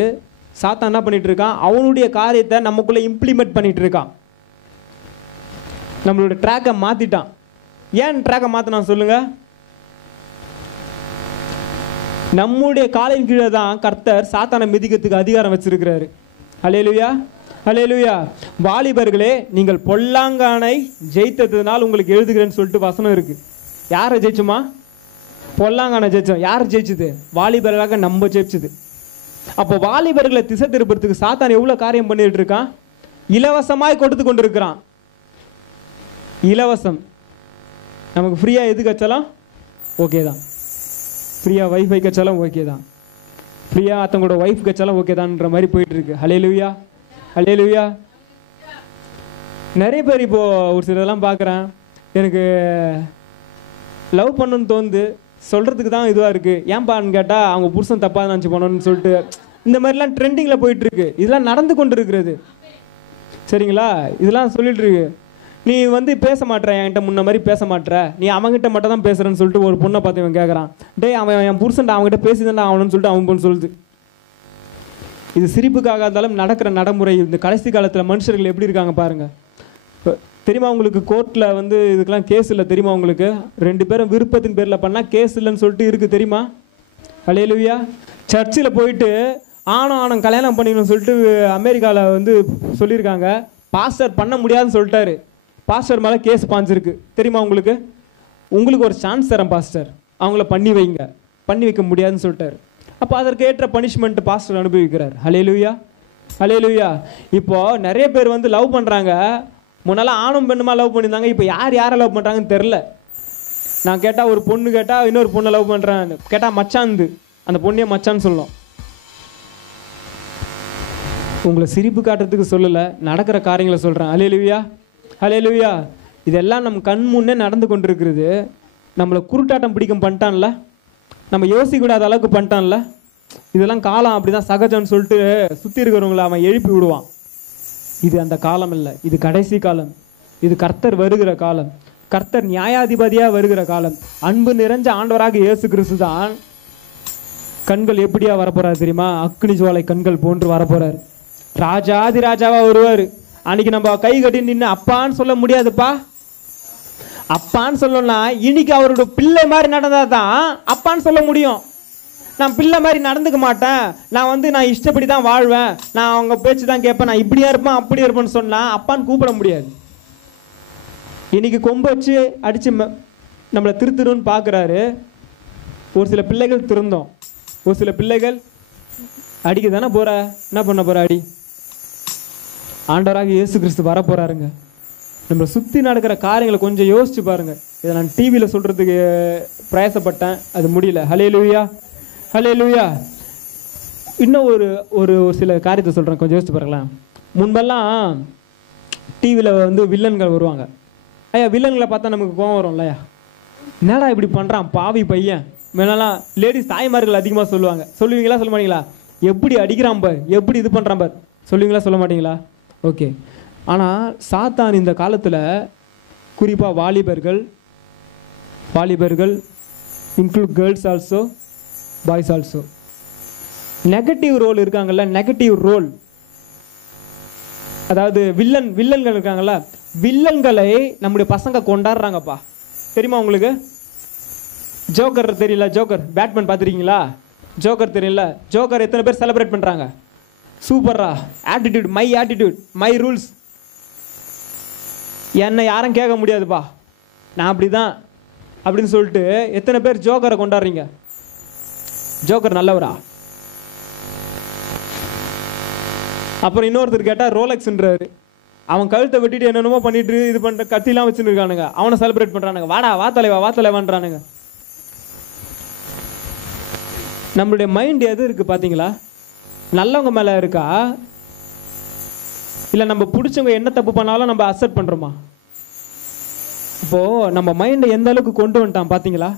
சாத்தான் என்ன பண்ணிட்டு இருக்கான்? அவனுடைய காரியத்தை நமக்குள்ளே இம்ப்ளிமெண்ட் பண்ணிட்டு இருக்கான். நம்மளோட ட்ராக்கை மாற்றிட்டான். ஏன் ட்ராக்கை மாற்றினான் சொல்லுங்க? நம்முடைய காலின் கீழே தான் கர்த்தர் சாத்தானை மிதிக்கிறதுக்கு அதிகாரம் வச்சிருக்கிறாரு. ஹல்லேலூயா, ஹல்லேலூயா. வாலிபர்களே, நீங்கள் பொல்லாங்கானை ஜெயித்ததுனால் உங்களுக்கு எழுதுகிறேன்னு சொல்லிட்டு வசனம் இருக்கு. யாரை ஜெயிச்சுமா? பொல்லாங்கானை ஜெயிச்சோம். யார் ஜெயிச்சுது? வாலிபர்களாக நம்ம ஜெயிச்சது. அப்போ வாலிபர்களை திசை திருப்பறதுக்கு சாத்தான் எவ்வளோ காரியம் பண்ணிட்டு இருக்கான்? இலவசமாய் கொடுத்து கொண்டு இருக்கிறான். இலவசம். நமக்கு ஃப்ரீயாக எது கச்சாலும் ஓகே தான், ஃப்ரீயாக வைஃபை கச்சாலும் ஓகே தான், ஃப்ரீயாக அத்தவங்களோட ஒய்ஃப் கச்சாலும் ஓகே தான்ன்ற மாதிரி போயிட்டு இருக்கு. ஹல்லேலூயா, ஹல்லேலூயா. நிறைய பேர் இப்போது ஒரு சிலதெல்லாம் பார்க்குறேன், எனக்கு லவ் பண்ணணும்னு தோணுது, சொல்கிறதுக்கு தான் இதுவாக இருக்குது. ஏன்பான்னு கேட்டால் அவங்க புருஷன் தப்பாக நினச்சி போனோன்னு சொல்லிட்டு இந்த மாதிரிலாம் ட்ரெண்டிங்கில் போயிட்டுருக்கு. இதெல்லாம் நடந்து கொண்டு இருக்கிறது. சரிங்களா? இதெல்லாம் சொல்லிட்டு இருக்கு. நீ வந்து பேச மாட்டேற, என்கிட்ட முன்ன மாதிரி பேச மாட்டேற, நீ அவங்ககிட்ட மட்டும் தான் பேசுகிறேன்னு சொல்லிட்டு ஒரு பொண்ணை பார்த்து இவன் கேட்குறான். டே, அவன் என் புருஷன்டா, அவங்ககிட்ட பேசி தானே ஆகணும்னு சொல்லிட்டு அவன் பொண்ணு சொல்லுது. இது சிரிப்புக்காக இருந்தாலும் நடக்கிற நடைமுறை. இந்த கடைசி காலத்தில் மனுஷர்கள் எப்படி இருக்காங்க பாருங்கள். தெரியுமா உங்களுக்கு? கோர்ட்டில் வந்து இதுக்கெல்லாம் கேஸ் இல்லை தெரியுமா உங்களுக்கு? 2 பேரும் விருப்பத்தின் பேரில் பண்ணால் கேஸ் இல்லைன்னு சொல்லிட்டு இருக்குது தெரியுமா? ஹல்லேலூயா. சர்ச்சில் போயிட்டு ஆணும் கல்யாணம் பண்ணிக்கணும்னு சொல்லிட்டு அமெரிக்காவில் வந்து சொல்லியிருக்காங்க. பாஸ்டர் பண்ண முடியாதுன்னு சொல்லிட்டாரு. பாஸ்டர் மேலே கேஸ் பாஞ்சிருக்கு தெரியுமா உங்களுக்கு? உங்களுக்கு ஒரு சான்ஸ் தரேன் பாஸ்டர், அவங்கள பண்ணி வைங்க. பண்ணி வைக்க முடியாதுன்னு சொல்லிட்டாரு. அப்போ அதற்கு ஏற்ற பனிஷ்மெண்ட் பாஸ்டர் அனுபவிக்கிறார். ஹல்லேலூயா, ஹல்லேலூயா. இப்போது நிறைய பேர் வந்து லவ் பண்ணுறாங்க. முன்னெல்லாம் ஆணும் பெண்ணுமா லவ் பண்ணியிருந்தாங்க. இப்போ யாரை லவ் பண்ணுறாங்கன்னு தெரில. நான் கேட்டால் ஒரு பொண்ணு கேட்டால் இன்னொரு பொண்ணை லவ் பண்ணுறேன் கேட்டால் மச்சாந்து, அந்த பொண்ணையே மச்சான்னு சொல்லும். உங்களை சிரிப்பு காட்டுறதுக்கு சொல்லலை, நடக்கிற காரியங்களை சொல்கிறேன். ஹல்லேலூயா, ஹல்லேலூயா. இதெல்லாம் நம்ம கண் முன்னே நடந்து கொண்டு இருக்கிறது. நம்மளை குருட்டாட்டம் பிடிக்கும் பண்ணிட்டான்ல, நம்ம யோசிக்கூடாத அளவுக்கு பண்ணிட்டான்ல. இதெல்லாம் காலம் அப்படி தான் சகஜம்னு சொல்லிட்டு சுற்றி இருக்கிறவங்கள அவன் எழுப்பி விடுவான். இது அந்த காலம் இல்லை, இது கடைசி காலம். இது கர்த்தர் வருகிற காலம், கர்த்தர் நியாயாதிபதியாக வருகிற காலம். அன்பு நிறைஞ்ச ஆண்டவராக இயேசு கிறிஸ்து தான். கண்கள் எப்படியா வரப்போறாரு தெரியுமா? அக்னி ஜுவாலை கண்கள் போன்று வரப்போறாரு. ராஜாதி ராஜாவா வருவார். அன்னைக்கு நம்ம கை கட்டி நின்று அப்பான்னு சொல்ல முடியாதுப்பா. அப்பான்னு சொல்லணும்னா இன்னைக்கு அவரோட பிள்ளை மாதிரி நடந்தாதான் அப்பான்னு சொல்ல முடியும். நான் பிள்ளை மாதிரி நடந்துக்க மாட்டேன், நான் இஷ்டப்படி தான் வாழ்வேன், நான் அவங்க பேச்சு தான் கேட்பேன், நான் இப்படியா இருப்பேன் அப்படியே இருப்பேன்னு சொன்னா அப்பான்னு கூப்பிட முடியாது. இன்னைக்கு கொம்பு வச்சு அடிச்சு நம்மளை திருத்துருன்னு பார்க்குறாரு. ஒரு சில பிள்ளைகள் திருந்தோம், ஒரு சில பிள்ளைகள் அடிக்க தானே போற, என்ன பண்ண போற அடி. ஆண்டவராக இயேசு கிறிஸ்து வர போறாருங்க. நம்ம சுற்றி நடக்கிற காரியங்களை கொஞ்சம் யோசிச்சு பாருங்க. இதை நான் டிவியில் சொல்றதுக்கு பிரயாசப்பட்டேன், அது முடியல. ஹல்லேலூயா, ஹல்லேலூயா. இன்னும் ஒரு ஒரு சில காரியத்தை சொல்றேன், கொஞ்சம் யோசிச்சு பாருங்களேன். முன்பெல்லாம் டிவியில் வந்து வில்லன்கள் வருவாங்க. ஐயா வில்லன்களை பார்த்தா நமக்கு கோவம் வரும் இல்லையா, என்னடா இப்படி பண்ணுறான் பாவி பையன். முன்னெல்லாம் லேடிஸ் தாய்மார்கள் அதிகமாக சொல்லுவாங்க. சொல்லுவீங்களா சொல்ல மாட்டீங்களா? எப்படி அடிக்கிறான் பார், எப்படி இது பண்ணுறான் பார், சொல்லுவீங்களா சொல்ல மாட்டீங்களா? ஓகே. ஆனால் சாத்தான் இந்த காலத்தில் குறிப்பாக வாலிபர்கள் include girls also, boys also, negative role இருக்காங்கல்ல, நெகட்டிவ் ரோல், அதாவது வில்லன்கள் இருக்காங்கல்ல, வில்லன்களை நம்முடைய பசங்க கொண்டாடுறாங்கப்பா. தெரியுமா உங்களுக்கு? ஜோக்கர் தெரியல? ஜோக்கர் பேட்மேன் பார்த்துருக்கீங்களா? ஜோக்கர் தெரியல? ஜோக்கர் எத்தனை பேர் செலிப்ரேட் பண்ணுறாங்க? சூப்பரா attitude, my attitude, my rules, என்னை யாரும் கேட்க முடியாதுப்பா, நான் அப்படிதான் அப்படின்னு சொல்லிட்டு எத்தனை பேர் ஜோக்கரை கொண்டாடுறீங்க? ஜோக்கர் நல்லவரா? அப்புறம் இன்னொருத்தர் கேட்டால் ரோலெக்ஸ்ன்றாரு. அவன் கழுத்தை வெட்டிட்டு என்னென்னமோ பண்ணிட்டு இது பண்ணுற கத்திலாம் வச்சுன்னு இருக்கானுங்க, அவனை செலிப்ரேட் பண்ணுறானுங்க. வாடா வா தலைவான்றானுங்க. நம்மளுடைய மைண்ட் எது இருக்கு பார்த்தீங்களா? நல்லவங்க மேலே இருக்கா, இல்லை நம்ம பிடிச்சவங்க என்ன தப்பு பண்ணாலும் நம்ம அக்செப்ட் பண்ணுறோமா? இப்போது நம்ம மைண்டை எந்த அளவுக்கு கொண்டு வந்துட்டான் பார்த்தீங்களா?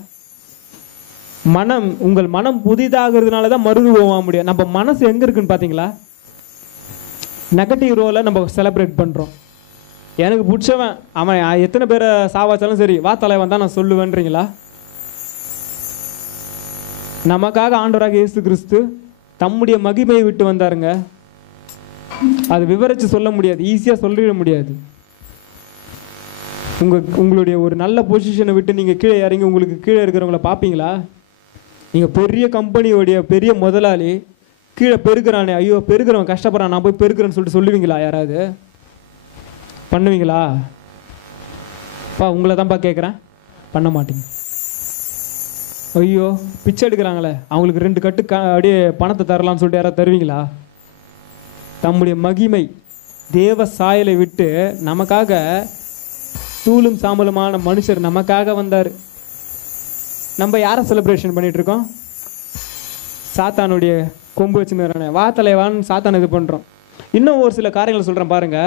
உங்கள் மனம் புதிதாகிறதுனால தான் மறுரூபம் ஆக முடியும். நம்ம மனசு எங்கே இருக்குன்னு பார்த்தீங்களா? நெகட்டிவ் ரோலை நம்ம செலிப்ரேட் பண்ணுறோம். எனக்கு பிடிச்சவன் அவன் எத்தனை பேரை சாவாச்சாலும் சரி, வா தலைவன் தான் நான் சொல்லுவேன்றீங்களா? நமக்காக ஆண்டவராக இயேசு கிறிஸ்து தம்முடைய மகிமையை விட்டு வந்தாருங்க. அது விவரித்து சொல்ல முடியாது, ஈஸியாக சொல்லிட முடியாது. உங்களுடைய ஒரு நல்ல பொசிஷனை விட்டு நீங்கள் கீழே இறங்கி உங்களுக்கு கீழே இருக்கிறவங்கள பார்ப்பீங்களா? நீங்கள் பெரிய கம்பெனியோடைய பெரிய முதலாளி கீழே பெருக்கிறானே, ஐயோ பெருக்கிறவன் கஷ்டப்படுறான், நான் போய் பெருக்கிறேன்னு சொல்லிட்டு சொல்லுவீங்களா? யாராவது பண்ணுவீங்களா? உங்களை தான்ப்பா கேட்குறேன், பண்ண மாட்டீங்க. ஐயோ பிச்சை எடுக்கிறாங்களே, அவங்களுக்கு 2 கட்டு அப்படியே பணத்தை தரலாம்னு சொல்லிட்டு யாராவது தருவீங்களா? தம்முடைய மகிமை தேவ சாயலை விட்டு நமக்காக தூளும் சாம்பலுமான மனுஷர் நமக்காக வந்தார். நம்ம யாரை செலிப்ரேஷன் பண்ணிட்டு இருக்கோம்? சாத்தானுடைய கொம்பு வச்சுன்னு வா தலைவான்னு சாத்தான் இது பண்ணுறோம். இன்னும் ஒரு சில காரியங்கள் சொல்கிறேன் பாருங்க.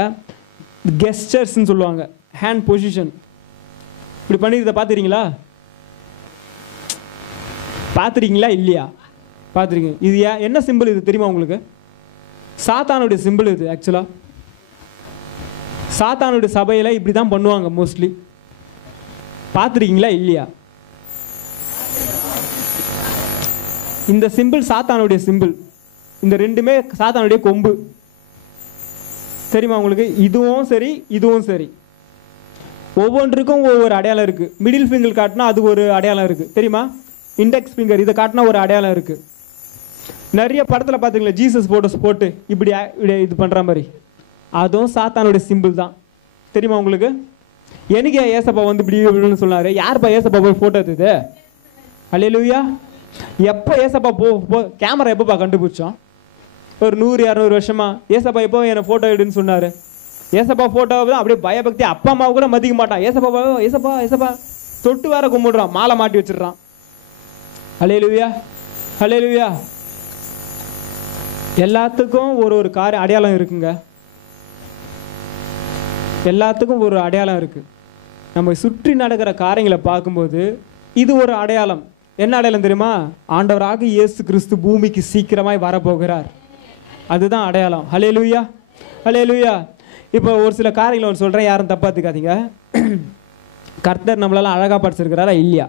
கெஸ்டர்ஸ்ன்னு சொல்லுவாங்க, ஹேண்ட் பொசிஷன். இப்படி பண்ணிக்கிறத பார்த்துருக்கீங்களா இல்லையா? பார்த்துருக்கீங்க. இது என்ன சிம்பிள் இது தெரியுமா உங்களுக்கு? சாத்தானுடைய சிம்பிள் இது. ஆக்சுவலாக சாத்தானுடைய சபையில் இப்படி தான் பண்ணுவாங்க மோஸ்ட்லி. பார்த்துருக்கீங்களா இல்லையா? இந்த சிம்பிள் சாத்தானுடைய சிம்பிள். இந்த 2மே சாத்தானுடைய கொம்பு. தெரியுமா உங்களுக்கு? இதுவும் சரி இதுவும் சரி. ஒவ்வொன்றுக்கும் ஒவ்வொரு அடையாளம் இருக்குது. மிடில் ஃபிங்கர் காட்டினா அது ஒரு அடையாளம் இருக்குது, தெரியுமா? இண்டெக்ஸ் ஃபிங்கர் இதை காட்டினா ஒரு அடையாளம் இருக்குது. நிறைய படத்தில் பார்த்துங்களா, ஜீசஸ் ஃபோட்டோஸ் போட்டு இப்படி இது பண்ணுற மாதிரி, அதுவும் சாத்தானுடைய சிம்பிள் தான். தெரியுமா உங்களுக்கு? எனக்கு ஏசப்பா வந்து இப்படி இப்படின்னு சொன்னார். யார்ப்பா ஏசப்பா போய் ஃபோட்டோ எடுத்தது? அல்லேலூயா. எப்போ ஏசப்பா கேமரா எப்போப்பா கண்டுபிடிச்சோம்? ஒரு 100-200 வருஷமா. ஏசப்பா எப்போ என்னை ஃபோட்டோ எடுன்னு சொன்னார்? ஏசப்பா ஃபோட்டோவை தான் அப்படியே பயபக்தி. அப்பா அம்மாவை கூட மதிக்க மாட்டான். ஏசப்பா தொட்டு வேற கும்பிடுறான், மாலை மாட்டி வச்சிடுறான். அல்லேலூயா, அல்லேலூயா. எல்லாத்துக்கும் ஒரு காரியம் அடையாளம் இருக்குங்க. எல்லாத்துக்கும் ஒரு அடையாளம் இருக்கு. நம்ம சுற்றி நடக்கிற காரியங்களை பார்க்கும்போது இது ஒரு அடையாளம். என்ன அடையாளம் தெரியுமா? ஆண்டவராக இயேசு கிறிஸ்து பூமிக்கு சீக்கிரமாய் வரப்போகிறார். அதுதான் அடையாளம். ஹல்லேலூயா, ஹல்லேலூயா. இப்போ ஒரு சில காரியங்களை சொல்கிறேன், யாரும் தப்பாத்துக்காதீங்க. கர்த்தர் நம்மளெல்லாம் அழகாக படிச்சிருக்கிறாரா இல்லையா?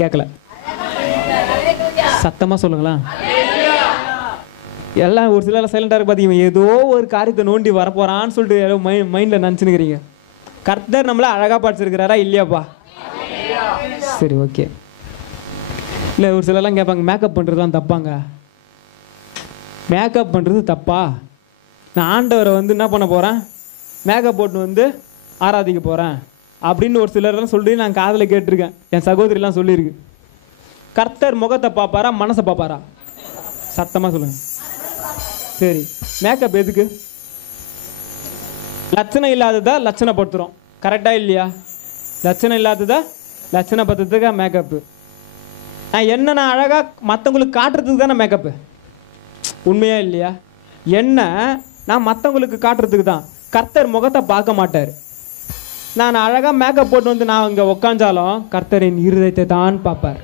கேட்கல, சத்தமாக சொல்லுங்களா. எல்லாம் ஒரு சில சைலண்டாக இருக்கு. பார்த்தீங்க, ஏதோ ஒரு காரியத்தை நோண்டி வரப்போறான்னு சொல்லிட்டு ஏதோ மைண்டில் நினச்சினுக்கிறீங்க. கர்த்தர் நம்மளை அழகாக படிச்சிருக்கிறாரா இல்லையாப்பா? சரி, ஓகே. இல்லை ஒரு சிலர்லாம் கேட்பாங்க, மேக்கப் பண்ணுறது தான் தப்பாங்க. மேக்கப் பண்ணுறது தப்பா? நான் ஆண்டவரை வந்து என்ன பண்ண போகிறேன், மேக்கப் போட்டு வந்து ஆராதிக்க போகிறேன் அப்படின்னு ஒரு சிலர்லாம் சொல்லி நான் காதில் கேட்டிருக்கேன். என் சகோதரிலாம் சொல்லியிருக்கு. கர்த்தர் முகத்தை பார்ப்பாரா மனசை பார்ப்பாரா? சத்தமாக சொல்லுங்க. சரி, மேக்கப் எதுக்கு? லட்சணம் இல்லாததா லட்சணப்படுத்துகிறோம், கரெக்டா இல்லையா? லட்சணம் இல்லாததா லட்சணப்படுத்துறதுக்கா மேக்கப்பு? நான் அழகாக மற்றவங்களுக்கு காட்டுறதுக்கு தானே மேக்கப்பு, உண்மையா இல்லையா? என்ன நான் மற்றவங்களுக்கு காட்டுறதுக்கு தான். கர்த்தர் முகத்தை பார்க்க மாட்டார். நான் அழகாக மேக்கப் போட்டு வந்து நான் இங்கே உக்காஞ்சாலும் கர்த்தரின் இருதயத்தை தான் பார்ப்பார்.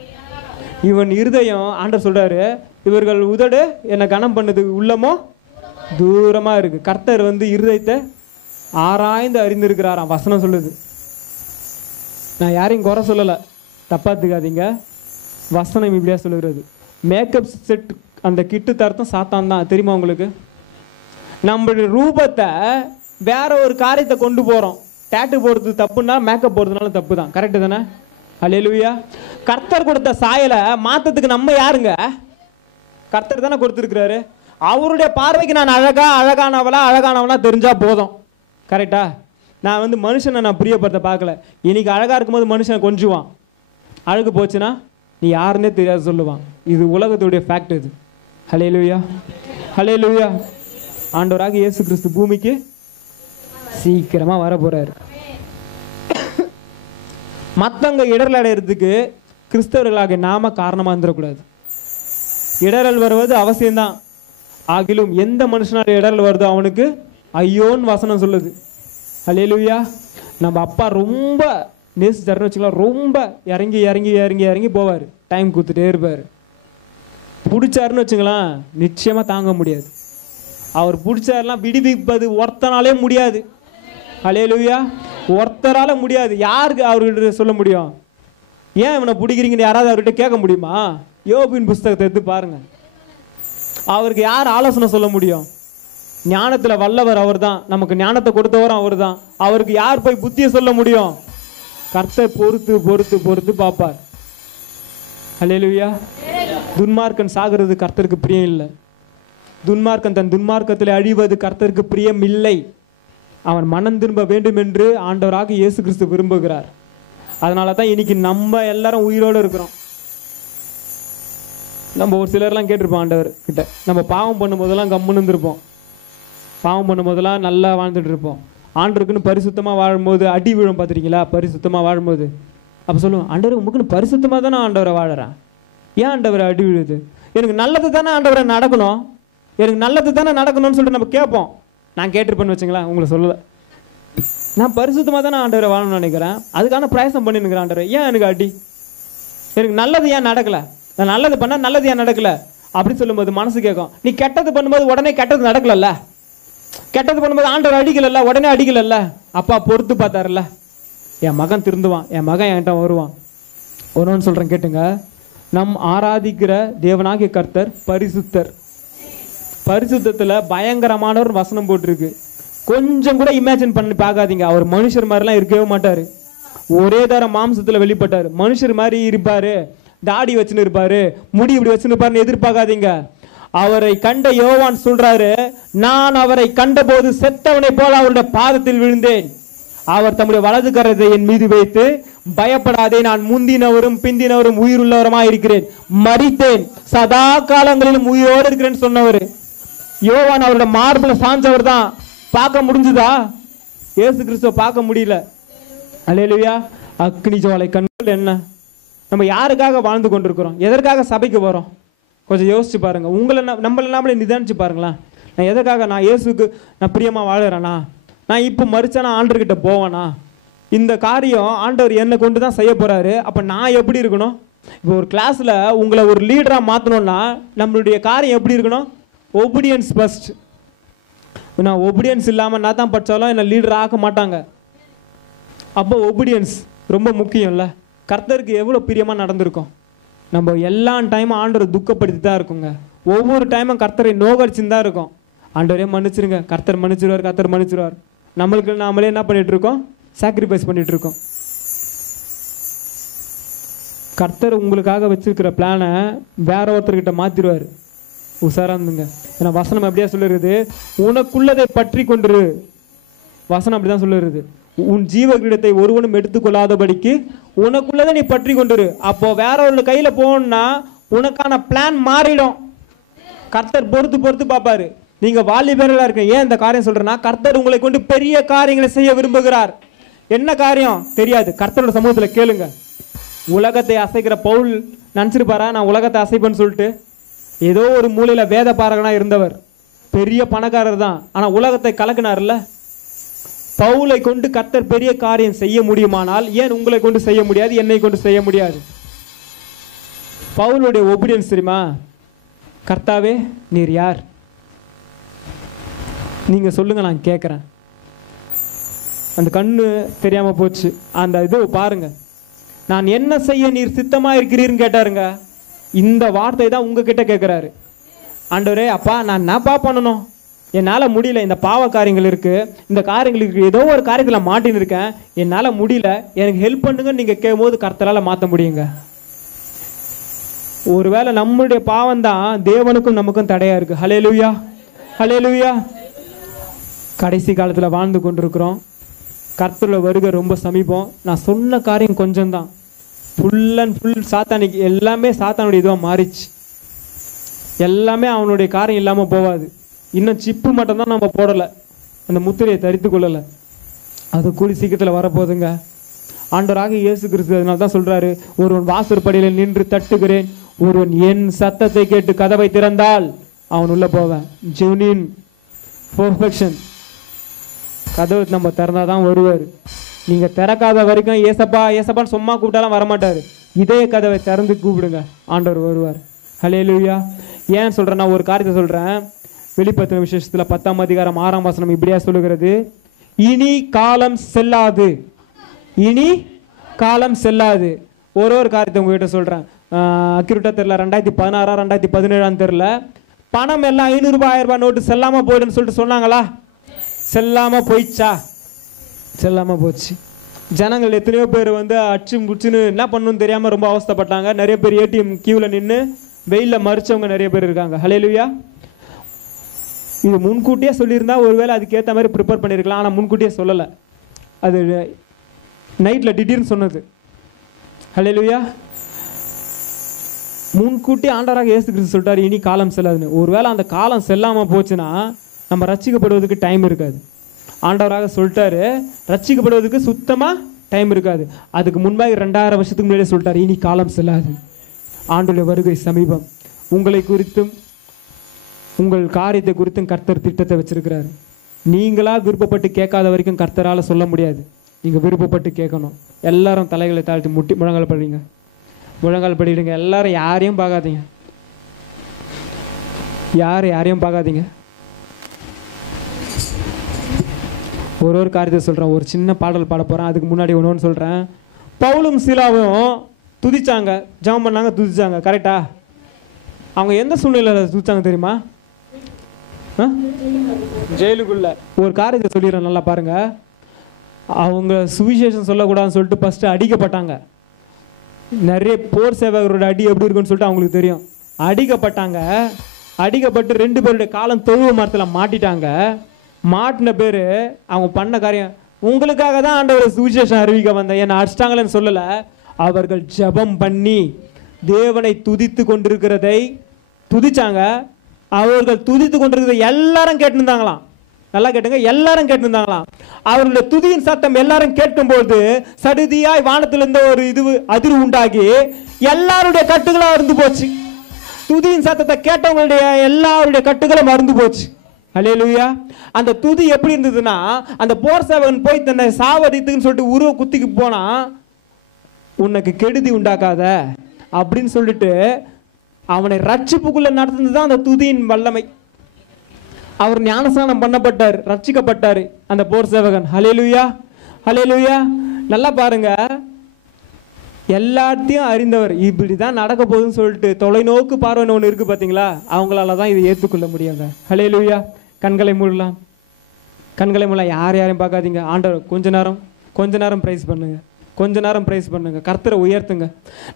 இவன் இருதயம், ஆண்டவர் சொல்கிறாரு, இவர்கள் உதடு என்னை கனம் பண்ணது உள்ளமோ தூரமாக இருக்குது. கர்த்தர் வந்து இருதயத்தை ஆராய்ந்து அறிந்திருக்கிறாராம், வசனம் சொல்லுது. நான் யாரையும் குறை சொல்லலை, தப்பாத்துக்காதீங்க. வசனம் இப்படியா சொல்லுகிறது. மேக்கப் செட் அந்த கிட்டு தரத்தும் சாத்தான் தான், தெரியுமா உங்களுக்கு? நம்மளுடைய ரூபத்தை வேற ஒரு காரியத்தை கொண்டு போகிறோம். டேட்டு போடுறது தப்புன்னா மேக்கப் போடுறதுனால தப்பு தான், கரெக்டு தானே? அல்லேலூயா. கர்த்தர் கொடுத்த சாயலை மாற்றத்துக்கு நம்ம யாருங்க? கர்த்தர் தானே கொடுத்துருக்கிறாரு. அவருடைய பார்வைக்கு நான் அழகானவளா தெரிஞ்சா போதும், கரெக்டா? நான் வந்து மனுஷனை நான் பிரியப்படுத்த பார்க்கல. இன்னைக்கு அழகாக இருக்கும்போது மனுஷனை கொஞ்சுவான், அழகு போச்சுன்னா நீ யாருன்னே தெரியாது சொல்லுவான். இது உலகத்துடைய ஃபேக்ட். இது ஹல்லேலூயா, ஹல்லேலூயா. ஆண்டவராக இயேசு கிறிஸ்து பூமிக்கு சீக்கிரமா வர போறாரு. மற்றவங்க இடரல் அடைகிறதுக்கு கிறிஸ்தவர்களாக நாம காரணமா இருந்துடக்கூடாது. இடரல் வருவது அவசியம்தான். ஆகிலும் எந்த மனுஷனால இடரல் வருதோ அவனுக்கு ஐயோன்னு வசனம் சொல்லுது. ஹல்லேலூயா. நம்ம அப்பா ரொம்ப நேசிச்சாருன்னு வச்சுக்கலாம், ரொம்ப இறங்கி இறங்கி இறங்கி இறங்கி போவார், டைம் கொடுத்துட்டே இருப்பார். பிடிச்சாருன்னு வச்சுக்கலாம், நிச்சயமா தாங்க முடியாது. அவர் பிடிச்சாருலாம் விடுவிப்பது ஒருத்தனாலே முடியாது. ஹல்லேலூயா. ஒருத்தரால முடியாது. யாருக்கு அவர்கிட்ட சொல்ல முடியும்? ஏன் இவனை பிடிக்கிறீங்கன்னு யாராவது அவர்கிட்ட கேட்க முடியுமா? யோபின் புஸ்தகத்தை எடுத்து பாருங்க. அவருக்கு யார் ஆலோசனை சொல்ல முடியும்? ஞானத்தில் வல்லவர் அவர் தான், நமக்கு ஞானத்தை கொடுத்தவரும் அவர் தான். அவருக்கு யார் போய் புத்தியை சொல்ல முடியும்? கர்த்தர் பொறுத்து பொறுத்து பொறுத்து பார்ப்பார். ஹல்லேலூயா. துன்மார்க்கன் சாகிறது கர்த்தருக்கு பிரியம் இல்லை. துன்மார்க்கன் தன் துன்மார்க்கத்தில் அழிவது கர்த்தருக்கு பிரியம் இல்லை. அவன் மனம் திரும்ப வேண்டும் என்று ஆண்டவராக இயேசு கிறிஸ்து விரும்புகிறார். அதனால தான் இன்னைக்கு நம்ம எல்லாரும் உயிரோடு இருக்கிறோம். நம்ம ஒரு சிலர்லாம் கேட்டிருப்போம் ஆண்டவர் கிட்ட, நம்ம பாவம் பண்ணும் போதெல்லாம் கம்முன்னு இருந்திருப்போம், பாவம் பண்ணும் போதெல்லாம் நல்லா வாழ்ந்துட்டு இருப்போம். ஆண்டவருக்குன்னு பரிசுத்தமாக வாழும்போது அடி விழும், பார்த்துருக்கீங்களா? பரிசுத்தமாக வாழும்போது அப்போ சொல்லுவோம், ஆண்டவர் உங்களுக்குன்னு பரிசுத்தமாக தானே ஆண்டவரை வாழறேன், ஏன் ஆண்டவரை அடி விழுது? எனக்கு நல்லது தானே ஆண்டவரை நடக்கணும், எனக்கு நல்லது தானே நடக்கணும்னு சொல்லிட்டு நம்ம கேட்போம். நான் கேட்டிருப்பேன்னு வச்சுங்களேன், உங்களை சொல்லலை. நான் பரிசுத்தமாக தானே ஆண்டவரை வாழணும்னு நினைக்கிறேன், அதுக்கான பிரயாசம் பண்ணிருக்கிறேன். ஆண்டவரை ஏன் எனக்கு அடி? எனக்கு நல்லது ஏன் நடக்கலை? நான் நல்லது பண்ணால் நல்லது ஏன் நடக்கலை அப்படின்னு சொல்லும்போது மனசு கேட்கும், நீ கெட்டது பண்ணும்போது உடனே கெட்டது நடக்கலல்ல, கெட்டது பண்ணும்போது ஆண்டவர் அடிக்கலல்ல, உடனே அடிக்கலல்ல. அப்பா பொறுத்து பார்த்தாருல்ல, என் மகன் திருந்துவான், என் மகன் என்கிட்ட வருவான். ஒன்று சொல்கிறேன் கேட்டுங்க. நம் ஆராதிக்கிற தேவனாகிய கர்த்தர் பரிசுத்தர். பரிசுத்தத்தில் பயங்கரமான ஒரு வசனம் போட்டிருக்கு. கொஞ்சம் கூட இமேஜின் பண்ணி பார்க்காதீங்க. அவர் மனுஷர் மாதிரிலாம் இருக்கவே மாட்டார். ஒரே தரம் மாம்சத்தில் வெளிப்பட்டார். மனுஷர் மாதிரி இருப்பார், தாடி வச்சுன்னு இருப்பார், முடி இப்படி வச்சுன்னு இருப்பாருன்னு எதிர்பார்க்காதீங்க. அவரை கண்ட யோவான் சொல்றாரு, நான் அவரை கண்டபோது செத்தவனை போல அவருடைய பாதத்தில் விழுந்தேன். அவர் தம்முடைய வலது கரத்தை என் மீது வைத்து, பயப்படாதே, நான் முந்தினவரும் பிந்தினவரும் உயிருள்ளவருமாய் இருக்கிறேன், மரித்தேன், சதா காலங்களிலும் உயிரோடு இருக்கிறேன்னு சொன்னவர். யோவான் அவருடைய மார்பில் சாஞ்சவர் தான். பார்க்க முடிஞ்சுதா? இயேசு கிறிஸ்துவ பார்க்க முடியல. அல்லேலூயா. அக்னி ஜுவாலை கண்கள் என்ன? நம்ம யாருக்காக வாழ்ந்து கொண்டிருக்கிறோம்? எதற்காக சபைக்கு வரோம்? கொஞ்சம் யோசிச்சு பாருங்க. நம்மளை நாமளே நிதானிச்சு பாருங்களேன். நான் எதற்காக? நான் இயேசுக்கு நான் பிரியமாக வாழறேனா? நான் இப்போ மறிச்சா நான் ஆண்டவர்கிட்ட போவேனா? இந்த காரியம் ஆண்டவர் என்னை கொண்டு தான் செய்ய போறாரு. அப்போ நான் எப்படி இருக்கணும்? இப்போ ஒரு கிளாஸில் உங்களை ஒரு லீடராக மாற்றணும்னா நம்மளுடைய காரியம் எப்படி இருக்கணும்? Obedience first. நான் ஒபீடியன்ஸ் இல்லாமல் நான் தான் படித்தாலும் என்னை லீடர் ஆக்க மாட்டாங்க. அப்போ ஒபீடியன்ஸ் ரொம்ப முக்கியம் இல்லை? கர்த்தருக்கு எவ்வளோ பிரியமாக நடந்திருக்கோம். நம்ம எல்லா டைமும் ஆண்டவர் துக்கப்படுத்தி தான் இருக்குங்க. ஒவ்வொரு டைமும் கர்த்தரை நோகடிச்சுன்னு தான் இருக்கும். ஆண்டவரே மன்னிச்சிருங்க, கர்த்தர் மன்னிச்சிருவார், கர்த்தர் மன்னிச்சிருவார். நம்மளுக்கு நாமளே என்ன பண்ணிட்டு இருக்கோம்? சாக்ரிஃபைஸ் பண்ணிட்டு இருக்கோம். கர்த்தர் உங்களுக்காக வச்சிருக்கிற பிளானை வேற ஒருத்தர்கிட்ட மாத்திடுவார். உஷாரா இருந்துங்க. ஏன்னா வசனம் அப்படியா சொல்லுறது, உனக்குள்ளதை பற்றி கொண்டு. வசனம் அப்படிதான் சொல்லுறது, உன் ஜீவ கிரீடத்தை ஒருவனும் எடுத்துக்கொள்ளாதபடிக்கு உனக்குள்ளதை நீ பற்றி கொண்டுரு. அப்போ வேற ஒரு கையில போகணும்னா உனக்கான பிளான் மாறிடும். கர்த்தர் பொறுத்து பொறுத்து பார்ப்பாரு. நீங்க வாலிபர்களா இருக்க. ஏன் இந்த காரியம் சொல்றேன்னா, கர்த்தர் உங்களை கொண்டு பெரிய காரியங்களை செய்ய விரும்புகிறார். என்ன காரியம் தெரியாது, கர்த்தரோட சமூகத்துல கேளுங்க. உலகத்தை அசைக்கிற பவுல் நினைச்சிருப்பாரா நான் உலகத்தை அசைப்பேன்னு சொல்லிட்டு? ஏதோ ஒரு மூலையில வேத பாரகனா இருந்தவர், பெரிய பணக்காரர் தான், ஆனா உலகத்தை கலக்கினார்ல. பவுலை கொண்டு கர்த்தர் பெரிய காரியம் செய்ய முடியுமானால் ஏன் உங்களை கொண்டு செய்ய முடியாது, என்னை கொண்டு செய்ய முடியாது? பவுலுடைய ஒபீடியன்ஸ் தெரியுமா? கர்த்தாவே நீர் யார், நீங்க சொல்லுங்க நான் கேட்கிறேன். அந்த கண்ணு தெரியாம போச்சு. அந்த இது பாருங்க, நான் என்ன செய்ய நீர் சித்தமா இருக்கிறீர்னு கேட்டாருங்க. இந்த வார்த்தை தான் உங்ககிட்ட கேட்கிறாரு. ஆண்டவரே அப்பா நான் என்னப்பா பண்ணணும், என்னால் முடியல, இந்த பாவ காரியங்கள் இருக்கு, இந்த காரியங்களுக்கு ஏதோ ஒரு காரியத்தில் மாட்டின்னு இருக்கேன், என்னால் முடியல, எனக்கு ஹெல்ப் பண்ணுங்கன்னு நீங்கள் கேட்கும்போது கர்த்தரால் மாற்ற முடியுங்க. ஒருவேளை நம்மளுடைய பாவம் தான் தேவனுக்கும் நமக்கும் தடையா இருக்கு. ஹல்லேலூயா, ஹல்லேலூயா. கடைசி காலத்தில் வாழ்ந்து கொண்டிருக்கிறோம். கர்த்தரோட வருகை ரொம்ப சமீபம். நான் சொன்ன காரியம் கொஞ்சம் தான், ஃபுல் அண்ட் ஃபுல் சாத்தானிக்கு எல்லாமே சாத்தானுடைய இதுவாக மாறிச்சு. எல்லாமே அவனுடைய காரியம் இல்லாமல் போவாது. இன்னும் சிப்பு மட்டும் தான் நம்ம போடலை, அந்த முத்திரையை தரித்து கொள்ளலை. அது கூலி சீக்கிரத்தில் வரப்போகுதுங்க. ஆண்டவராக இயேசு கிறிஸ்து அதனால தான் சொல்றாரு, ஒருவன் வாசற்படியில் நின்று தட்டுகிறேன், ஒருவன் என் சத்தத்தை கேட்டு கதவை திறந்தால் அவன் உள்ள போவேன். ஜெனின் பெர்ஃபெக்ஷன். கதவு நம்ம திறந்தாதான் வருவார். நீங்க திறக்காத வரைக்கும் ஏசப்பா ஏசப்பான்னு சும்மா கூப்பிட்டாலும் வரமாட்டாரு. இதே கதவை திறந்து கூப்பிடுங்க, ஆண்டவர் வருவார். ஹல்லேலூயா. ஏன் சொல்றேன்னா ஒரு காரியத்தை சொல்றேன். வெளிப்படுத்தின விசேஷத்துல 10ஆம் அதிகாரம் 6ஆம் வசனம் இப்படியா சொல்லுகிறது, இனி காலம் செல்லாது, இனி காலம் செல்லாது. ஒரு காரியத்தை உங்ககிட்ட சொல்றேன், அக்யூரேட்டா தெரியல, 2016 2017 தெரியல, பணம் எல்லாம் 500 ரூபாய் 1000 ரூபாய் நோட்டு செல்லாம போயிடுன்னு சொல்லிட்டு சொன்னாங்களா? செல்லாம போயிடுச்சா? செல்லாம போச்சு. ஜனங்கள் எத்தனையோ பேர் வந்து அச்சு முச்சுன்னு என்ன பண்ணணும்னு தெரியாம ரொம்ப அவஸ்தைப்பட்டாங்க. நிறைய பேர் ஏடிஎம் கியூல நின்று வெயில மறிச்சவங்க நிறைய பேர் இருக்காங்க. ஹல்லேலூயா. இது முன்கூட்டியே சொல்லியிருந்தா ஒருவேளை அதுக்கேற்ற மாதிரி ப்ரிப்பேர் பண்ணியிருக்கலாம். ஆனால் முன்கூட்டியே சொல்லலை, அது நைட்டில் திடீர்னு சொன்னது. ஹல்லேலூயா. முன்கூட்டி ஆண்டவராக இயேசு கிறிஸ்து சொல்லிட்டாரு இனி காலம் செல்லாதுன்னு. ஒருவேளை அந்த காலம் செல்லாமல் போச்சுன்னா நம்ம ரட்சிக்கப்படுவதற்கு டைம் இருக்காது. ஆண்டவராக சொல்லிட்டாரு ரட்சிக்கப்படுவதற்கு சுத்தமாக டைம் இருக்காது. அதுக்கு முன்பாக 2000 வருஷத்துக்கு முன்னாடியே சொல்லிட்டாரு இனி காலம் செல்லாது, ஆண்டுடைய வருகை சமீபம். உங்களை குறித்தும் உங்கள் காரியத்தை குறித்தும் கர்த்தர் திட்டத்தை வச்சிருக்கிறாரு. நீங்களா விருப்பப்பட்டு கேட்காத வரைக்கும் கர்த்தரால் சொல்ல முடியாது. நீங்கள் விருப்பப்பட்டு கேட்கணும். எல்லாரும் தலைகளை தாழ்த்தி முட்டி முழங்கால் படிங்க, முழங்கால் படிடுங்க. எல்லாரும் யாரையும் பார்க்காதீங்க, யாரையும் பார்க்காதீங்க. ஒரு காரியத்தை சொல்கிறேன், ஒரு சின்ன பாடல் பாட போகிறேன். அதுக்கு முன்னாடி ஒன்று சொல்கிறேன். பவுலும் சீலாவும் துதிச்சாங்க, ஜெபம் பண்ணாங்க, துதிச்சாங்க. கரெக்டா? அவங்க எந்த சூழ்நிலையில் துதிச்சாங்க தெரியுமா? ஜெயிலுக்குள்ள. ஒரு காரியத்தை சொல்லிடுறேன், நல்லா பாருங்க. அவங்க சுவிசேஷம் சொல்லக்கூடாதுன்னு சொல்லிட்டு ஃபர்ஸ்ட் அடிக்கப்பட்டாங்க. நிறைய போர் சேவகரோட அடி எப்படி இருக்குன்னு சொல்லிட்டு அவங்களுக்கு தெரியும். அடிக்கப்பட்டாங்க. அடிக்கப்பட்டு 2 பேருடைய காலம் தொழுவ மரத்தில் மாட்டிட்டாங்க. மாட்டின பேர் அவங்க பண்ண காரியம், உங்களுக்காக தான் ஆண்டவர் சுவிசேஷம் அறிவிக்க வந்தேன், என்னை அடிச்சிட்டாங்களேன்னு சொல்லலை. அவர்கள் ஜெபம் பண்ணி தேவனை துதித்து கொண்டிருக்கிறதை துதிச்சாங்க. அவர்கள் துதித்து கொண்டிருக்கிறத எல்லாரும் கேட்டுருந்தாங்களாம். நல்லா கேட்டுங்க, எல்லாரும் கேட்டுருந்தாங்களாம். அவர்களுடைய துதியின் சத்தம் எல்லாரும் கேட்கும்போது சடுதியாய் வானத்திலிருந்த ஒரு இது அதிர்வு உண்டாகி எல்லாருடைய கட்டுகளும் அறுந்து போச்சு. துதியின் சத்தத்தை கேட்டவங்களுடைய எல்லாருடைய கட்டுகளும் அறுந்து போச்சு. ஹல்லேலூயா. அந்த துதி எப்படி இருந்ததுன்னா, அந்த போர் சேவகன் போய் தன்னை சாவடித்துன்னு சொல்லிட்டு உருவ குத்திக்கு போனா, உனக்கு கெடுதி உண்டாக்காத அப்படின்னு சொல்லிட்டு அவனை ரட்சிப்புக்குள்ள நடந்ததுதான் அந்த துதியின் வல்லமை. அவர் ஞானஸ்நானம் பண்ணப்பட்டார், ரட்சிக்கப்பட்டார் அந்த போர் சேவகன். ஹல்லேலூயா, ஹல்லேலூயா. நல்லா பாருங்க, எல்லாத்தையும் அறிந்தவர். இப்படிதான் நடக்க போகுதுன்னு சொல்லிட்டு தொலைநோக்கு பார்வை ஒன்று இருக்கு பார்த்தீங்களா, அவங்களால தான் இதை ஏற்றுக்கொள்ள முடியாங்க. ஹல்லேலூயா. கண்களை மூடலாம், கண்களை மூடலாம். யாரையும் பார்க்காதீங்க. ஆண்டவர் கொஞ்ச நேரம் பிரைஸ் பண்ணுங்க. கொஞ்ச நேரம் பிரைஸ் பண்ணுங்க, கர்த்தரை உயர்த்துங்க,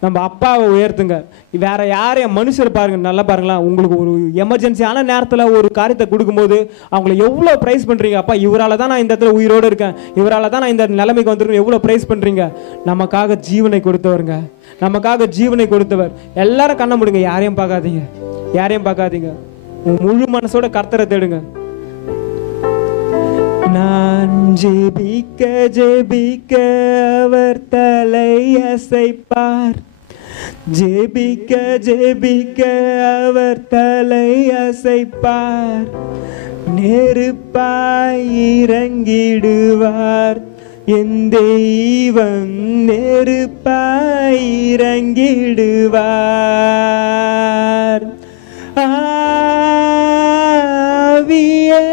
நம்ம அப்பாவை உயர்த்துங்க. வேற யாரையும் மனுஷர் பாருங்க, நல்லா பாருங்களா, உங்களுக்கு ஒரு எமர்ஜென்சியான நேரத்தில் ஒரு காரியத்தை கொடுக்கும்போது அவங்கள எவ்வளோ பிரைஸ் பண்ணுறீங்க. அப்பா இவரால் தான் நான் இந்த இடத்துல உயிரோடு இருக்கேன், இவரால் தான் நான் இந்த நிலைமைக்கு வந்துருக்கேன், எவ்வளோ பிரைஸ் பண்ணுறீங்க. நமக்காக ஜீவனை கொடுத்தவருங்க, நமக்காக ஜீவனை கொடுத்தவர். எல்லாரும் கண்ண முடிங்க, யாரையும் பார்க்காதீங்க, யாரையும் பார்க்காதீங்க, முழு மனசோட கர்த்தரை தேடுங்க. நான் ஜெபிக்க ஜெபிக்க அவர் தலை அசைப்பார், ஜெபிக்க ஜெபிக்க அவர் தலை அசைப்பார், நெருப்பாய் இறங்கிடுவார் என் தெய்வம், நெருப்பாய் இறங்கிடுவார். ஆவியே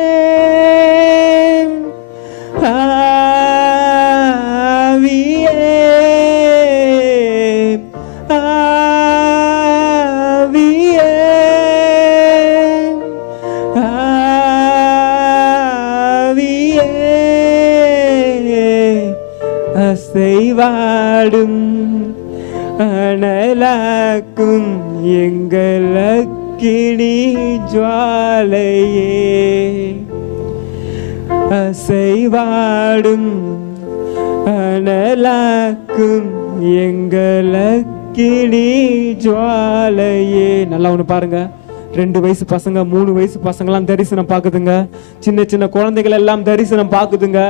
அசைவாடும் அனலாக்கும் எங்கள் அக்கினி ஜுவாலையே, அசைவாடும் அனலாக்கும் எங்கள் அக்கினி ஜுவாலையே. நல்லா ஒன்று பாருங்க, 2 வயசு பசங்க 3 வயசு பசங்களாம் தரிசனம் பார்க்குதுங்க, சின்ன சின்ன குழந்தைகள் எல்லாம் தரிசனம் பார்க்குதுங்க.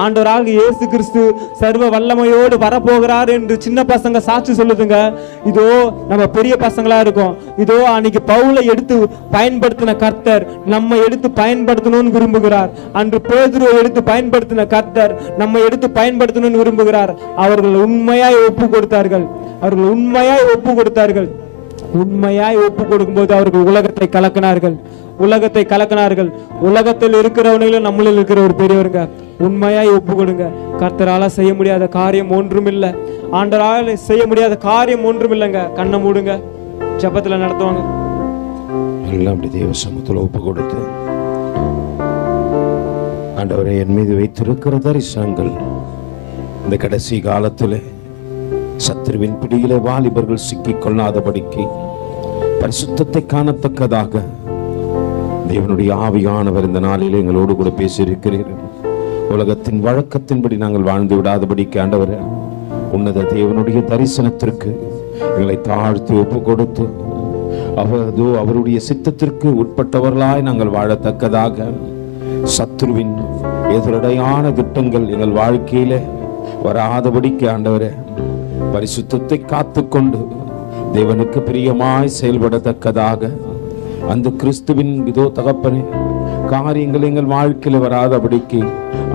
ஆண்டவராக இயேசு கிறிஸ்து சர்வ வல்லமையோடு வரப்போகிறார் என்று சின்ன பசங்க சாட்சி சொல்லுதுங்க. இதோ நம்ம பெரிய பசங்களா இருக்கோம், இதோ அன்னைக்கு பவுலை எடுத்து பயன்படுத்தின கர்த்தர் நம்ம எடுத்து பயன்படுத்தணும்னு விரும்புகிறார். அன்று பேதுருவை எடுத்து பயன்படுத்தின கர்த்தர் நம்ம எடுத்து பயன்படுத்தணும்னு விரும்புகிறார். அவர்கள் உண்மையாய் ஒப்பு கொடுத்தார்கள், அவர்கள் உண்மையாய் ஒப்பு கொடுத்தார்கள். உண்மையாய் ஒப்பு கொடுக்கும் போது அவர்கள் உலகத்தை கலக்கினார்கள், உலகத்தை கலக்கினார்கள். உலகத்தில் இருக்கிறவங்களும் நம்மளில் இருக்கிற ஒரு பெரியவருங்க. உண்மையாய் ஒப்பு கொடுங்க. கர்த்தரால செய்ய முடியாத காரியம் ஒன்றும் இல்லை, ஆண்டவரால செய்ய முடியாத காரியம் ஒன்றும் இல்லைங்க. கண்ணை மூடுங்க, ஜெபத்துல நடத்துவாங்க. எல்லாம் அப்படி தேவ சமூகத்தில் ஒப்பு கொடுத்து, ஆண்டவரை என் மீது வைத்திருக்கிற தரிசனங்கள் இந்த கடைசி காலத்தில் சத்துருவின் பிடியிலே வாலிபர்கள் சிக்கிக் கொள்ளாதபடிக்கு பரிசுத்தத்தை காணத்தக்கதாக தேவனுடைய ஆவியானவர் இந்த நாளிலே எங்களோடு கூட பேசியிருக்கிறீர்கள். உலகத்தின் வழக்கத்தின்படி நாங்கள் வாழ்ந்து விடாதபடிக்கு ஆண்டவரே, உன்னத தேவனுடைய தரிசனத்திற்கு எங்களை தாழ்த்தி ஒப்பு கொடுத்து அவருடைய சித்தத்திற்கு உட்பட்டவர்களாய் நாங்கள் வாழத்தக்கதாக சத்துருவின் எதிரடையான திட்டங்கள் எங்கள் வாழ்க்கையில வராதபடிக்கு ஆண்டவரே, பரிசுத்தத்தை காத்துக்கொண்டு தேவனுக்கு பிரியமாய் செயல்படத்தக்கதாக அந்த கிறிஸ்துவின் இதோ தகப்பனே காரியங்கள் எங்கள் வாழ்க்கையில் வராதபடிக்கு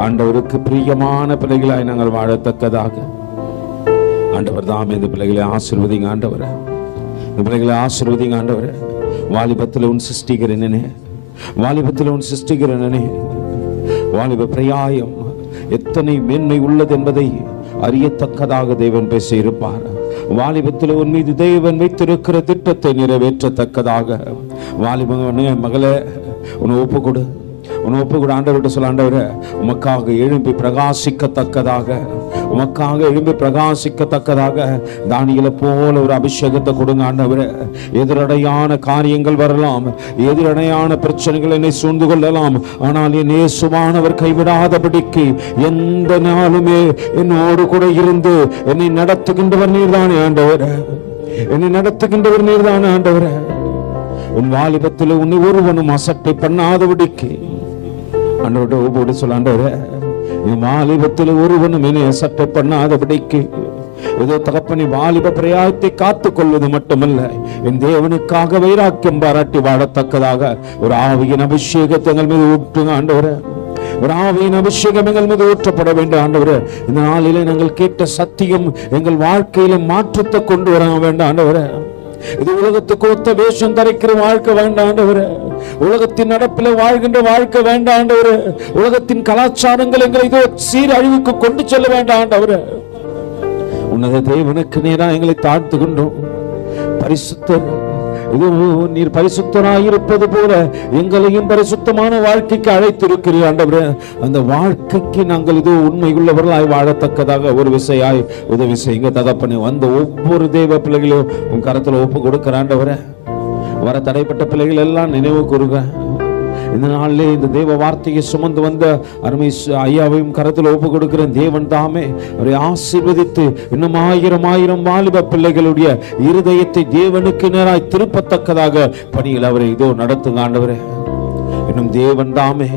ஆண்டவருக்கு பிரியமான பிள்ளைகளாய் நாங்கள் வாழத்தக்கதாக ஆண்டவர் தாமே இந்த பிள்ளைகளை ஆசீர்வதிங்க ஆண்டவரே, இந்த பிள்ளைகளை ஆசீர்வதிங்க ஆண்டவரே. வாலிபத்தில் உன் சிருஷ்டிக்கிறேனே, வாலிபத்தில் உன் சிருஷ்டிக்கிறேனே, வாலிப பிரயாயம் எத்தனை மேன்மை உள்ளது என்பதை அறியத்தக்கதாக தேவன் பேசியிருப்பார். வாலிபத்தில் உன் மீது தேவன் வைத்திருக்கிற திட்டத்தை நிறைவேற்றத்தக்கதாக வாலிபனே மகளே உன்னை ஒப்பு கொடு, உன்னை ஒப்பு கொடு. ஆண்டவர்கிட்ட சொல்ல, ஆண்டவரே உமக்காக எழும்பி பிரகாசிக்கத்தக்கதாக, உமக்காக எழும்பி பிரகாசிக்கத்தக்கதாக தானியேலை போல ஒரு அபிஷேகத்தை கொடுங்க ஆண்டவரே. எதிரடையான காரியங்கள் வரலாம், எதிரடையான பிரச்சனைகள் என்னை சூழ்ந்து கொள்ளலாம், ஆனால் என் இயேசுவானவர் கைவிடாதபடிக்கு எந்த நாளுமே என்னோடு கூட இருந்து என்னை நடத்துகின்றவர் நீர்தானே ஆண்டவரே, என்னை நடத்துகின்றவர் நீர்தானே ஆண்டவரே. உன் வாலிபத்தில் உன்னை ஒருவனும் அசட்டை பண்ணாதபடிக்கு ஆண்டவரோட ஒவ்வொரு சொல்ல, ஆண்டவரே என் வாலிபத்தில் ஒருவனும் என்னை அசட்டை பண்ணாதபடிக்கு ஏதோ தகப்பனை வாலிப பிரயாயத்தை காத்துக் கொள்வது மட்டுமல்ல, என் தேவனுக்காக வைராக்கியம் பாராட்டி வாழத்தக்கதாக ஒரு ஆவியின் அபிஷேகத்தை எங்கள் மீது ஊற்றுங்க ஆண்டவரே. ஒரு ஆவியின் அபிஷேகம் எங்கள் மீது ஊற்றப்பட வேண்டும் ஆண்டவரே. இந்த நாளிலே நாங்கள் கேட்ட சத்தியம் எங்கள் வாழ்க்கையில மாற்றத்தை கொண்டு வர வேண்டாம் ஆண்டவரே. இது உலகத்துக்கு ஒத்த வேஷம் தரிக்கிற வாழ்க்கை வேண்டாம் ஆண்டவரே. உலகத்தின் நடப்பில வாழ்கின்ற வாழ்க்கை வேண்டாம் ஆண்டவரே. உலகத்தின் கலாச்சாரங்கள் எங்களை இதோ சீரழிவுக்கு கொண்டு செல்ல வேண்டாம் ஆண்டவரே. உன்னத தேவனுக்கு நேரா எங்களை தாழ்த்துகின்றோம். பரிசுத்தர் இது நீர் பரிசுத்தராய் இருப்பது போல எங்களையும் பரிசுத்தமான வாழ்க்கைக்கு அழைத்திருக்கிறீர் ஆண்டவரே. அந்த வாழ்க்கைக்கு நாங்கள் இது உண்மை உள்ளவர்களாய் வாழத்தக்கதாக ஒரு விசையாய் உதவி செய்யுங்க தகப்பனே. வந்த ஒவ்வொரு தேவ பிள்ளைகளையும் உன் கரத்துல ஒப்பு கொடுக்கிற ஆண்டவரே. வர தடைப்பட்ட பிள்ளைகள் எல்லாம் நினைவு கூறுங்க. இந்த நாளிலே இந்த தேவ வார்த்தையை சுமந்து வந்த அருமை ஐயாவையும் கரத்தில் ஒப்பு கொடுக்கிற தேவன் தாமே அவரை ஆசீர்வதித்து இன்னும் ஆயிரம் வாலிப பிள்ளைகளுடைய இருதயத்தை தேவனுக்கு நேராய் திருப்பத்தக்கதாக பணியில் அவரை இதோ நடத்துங்க ஆண்டவரே. இன்னும் தேவன் தாமே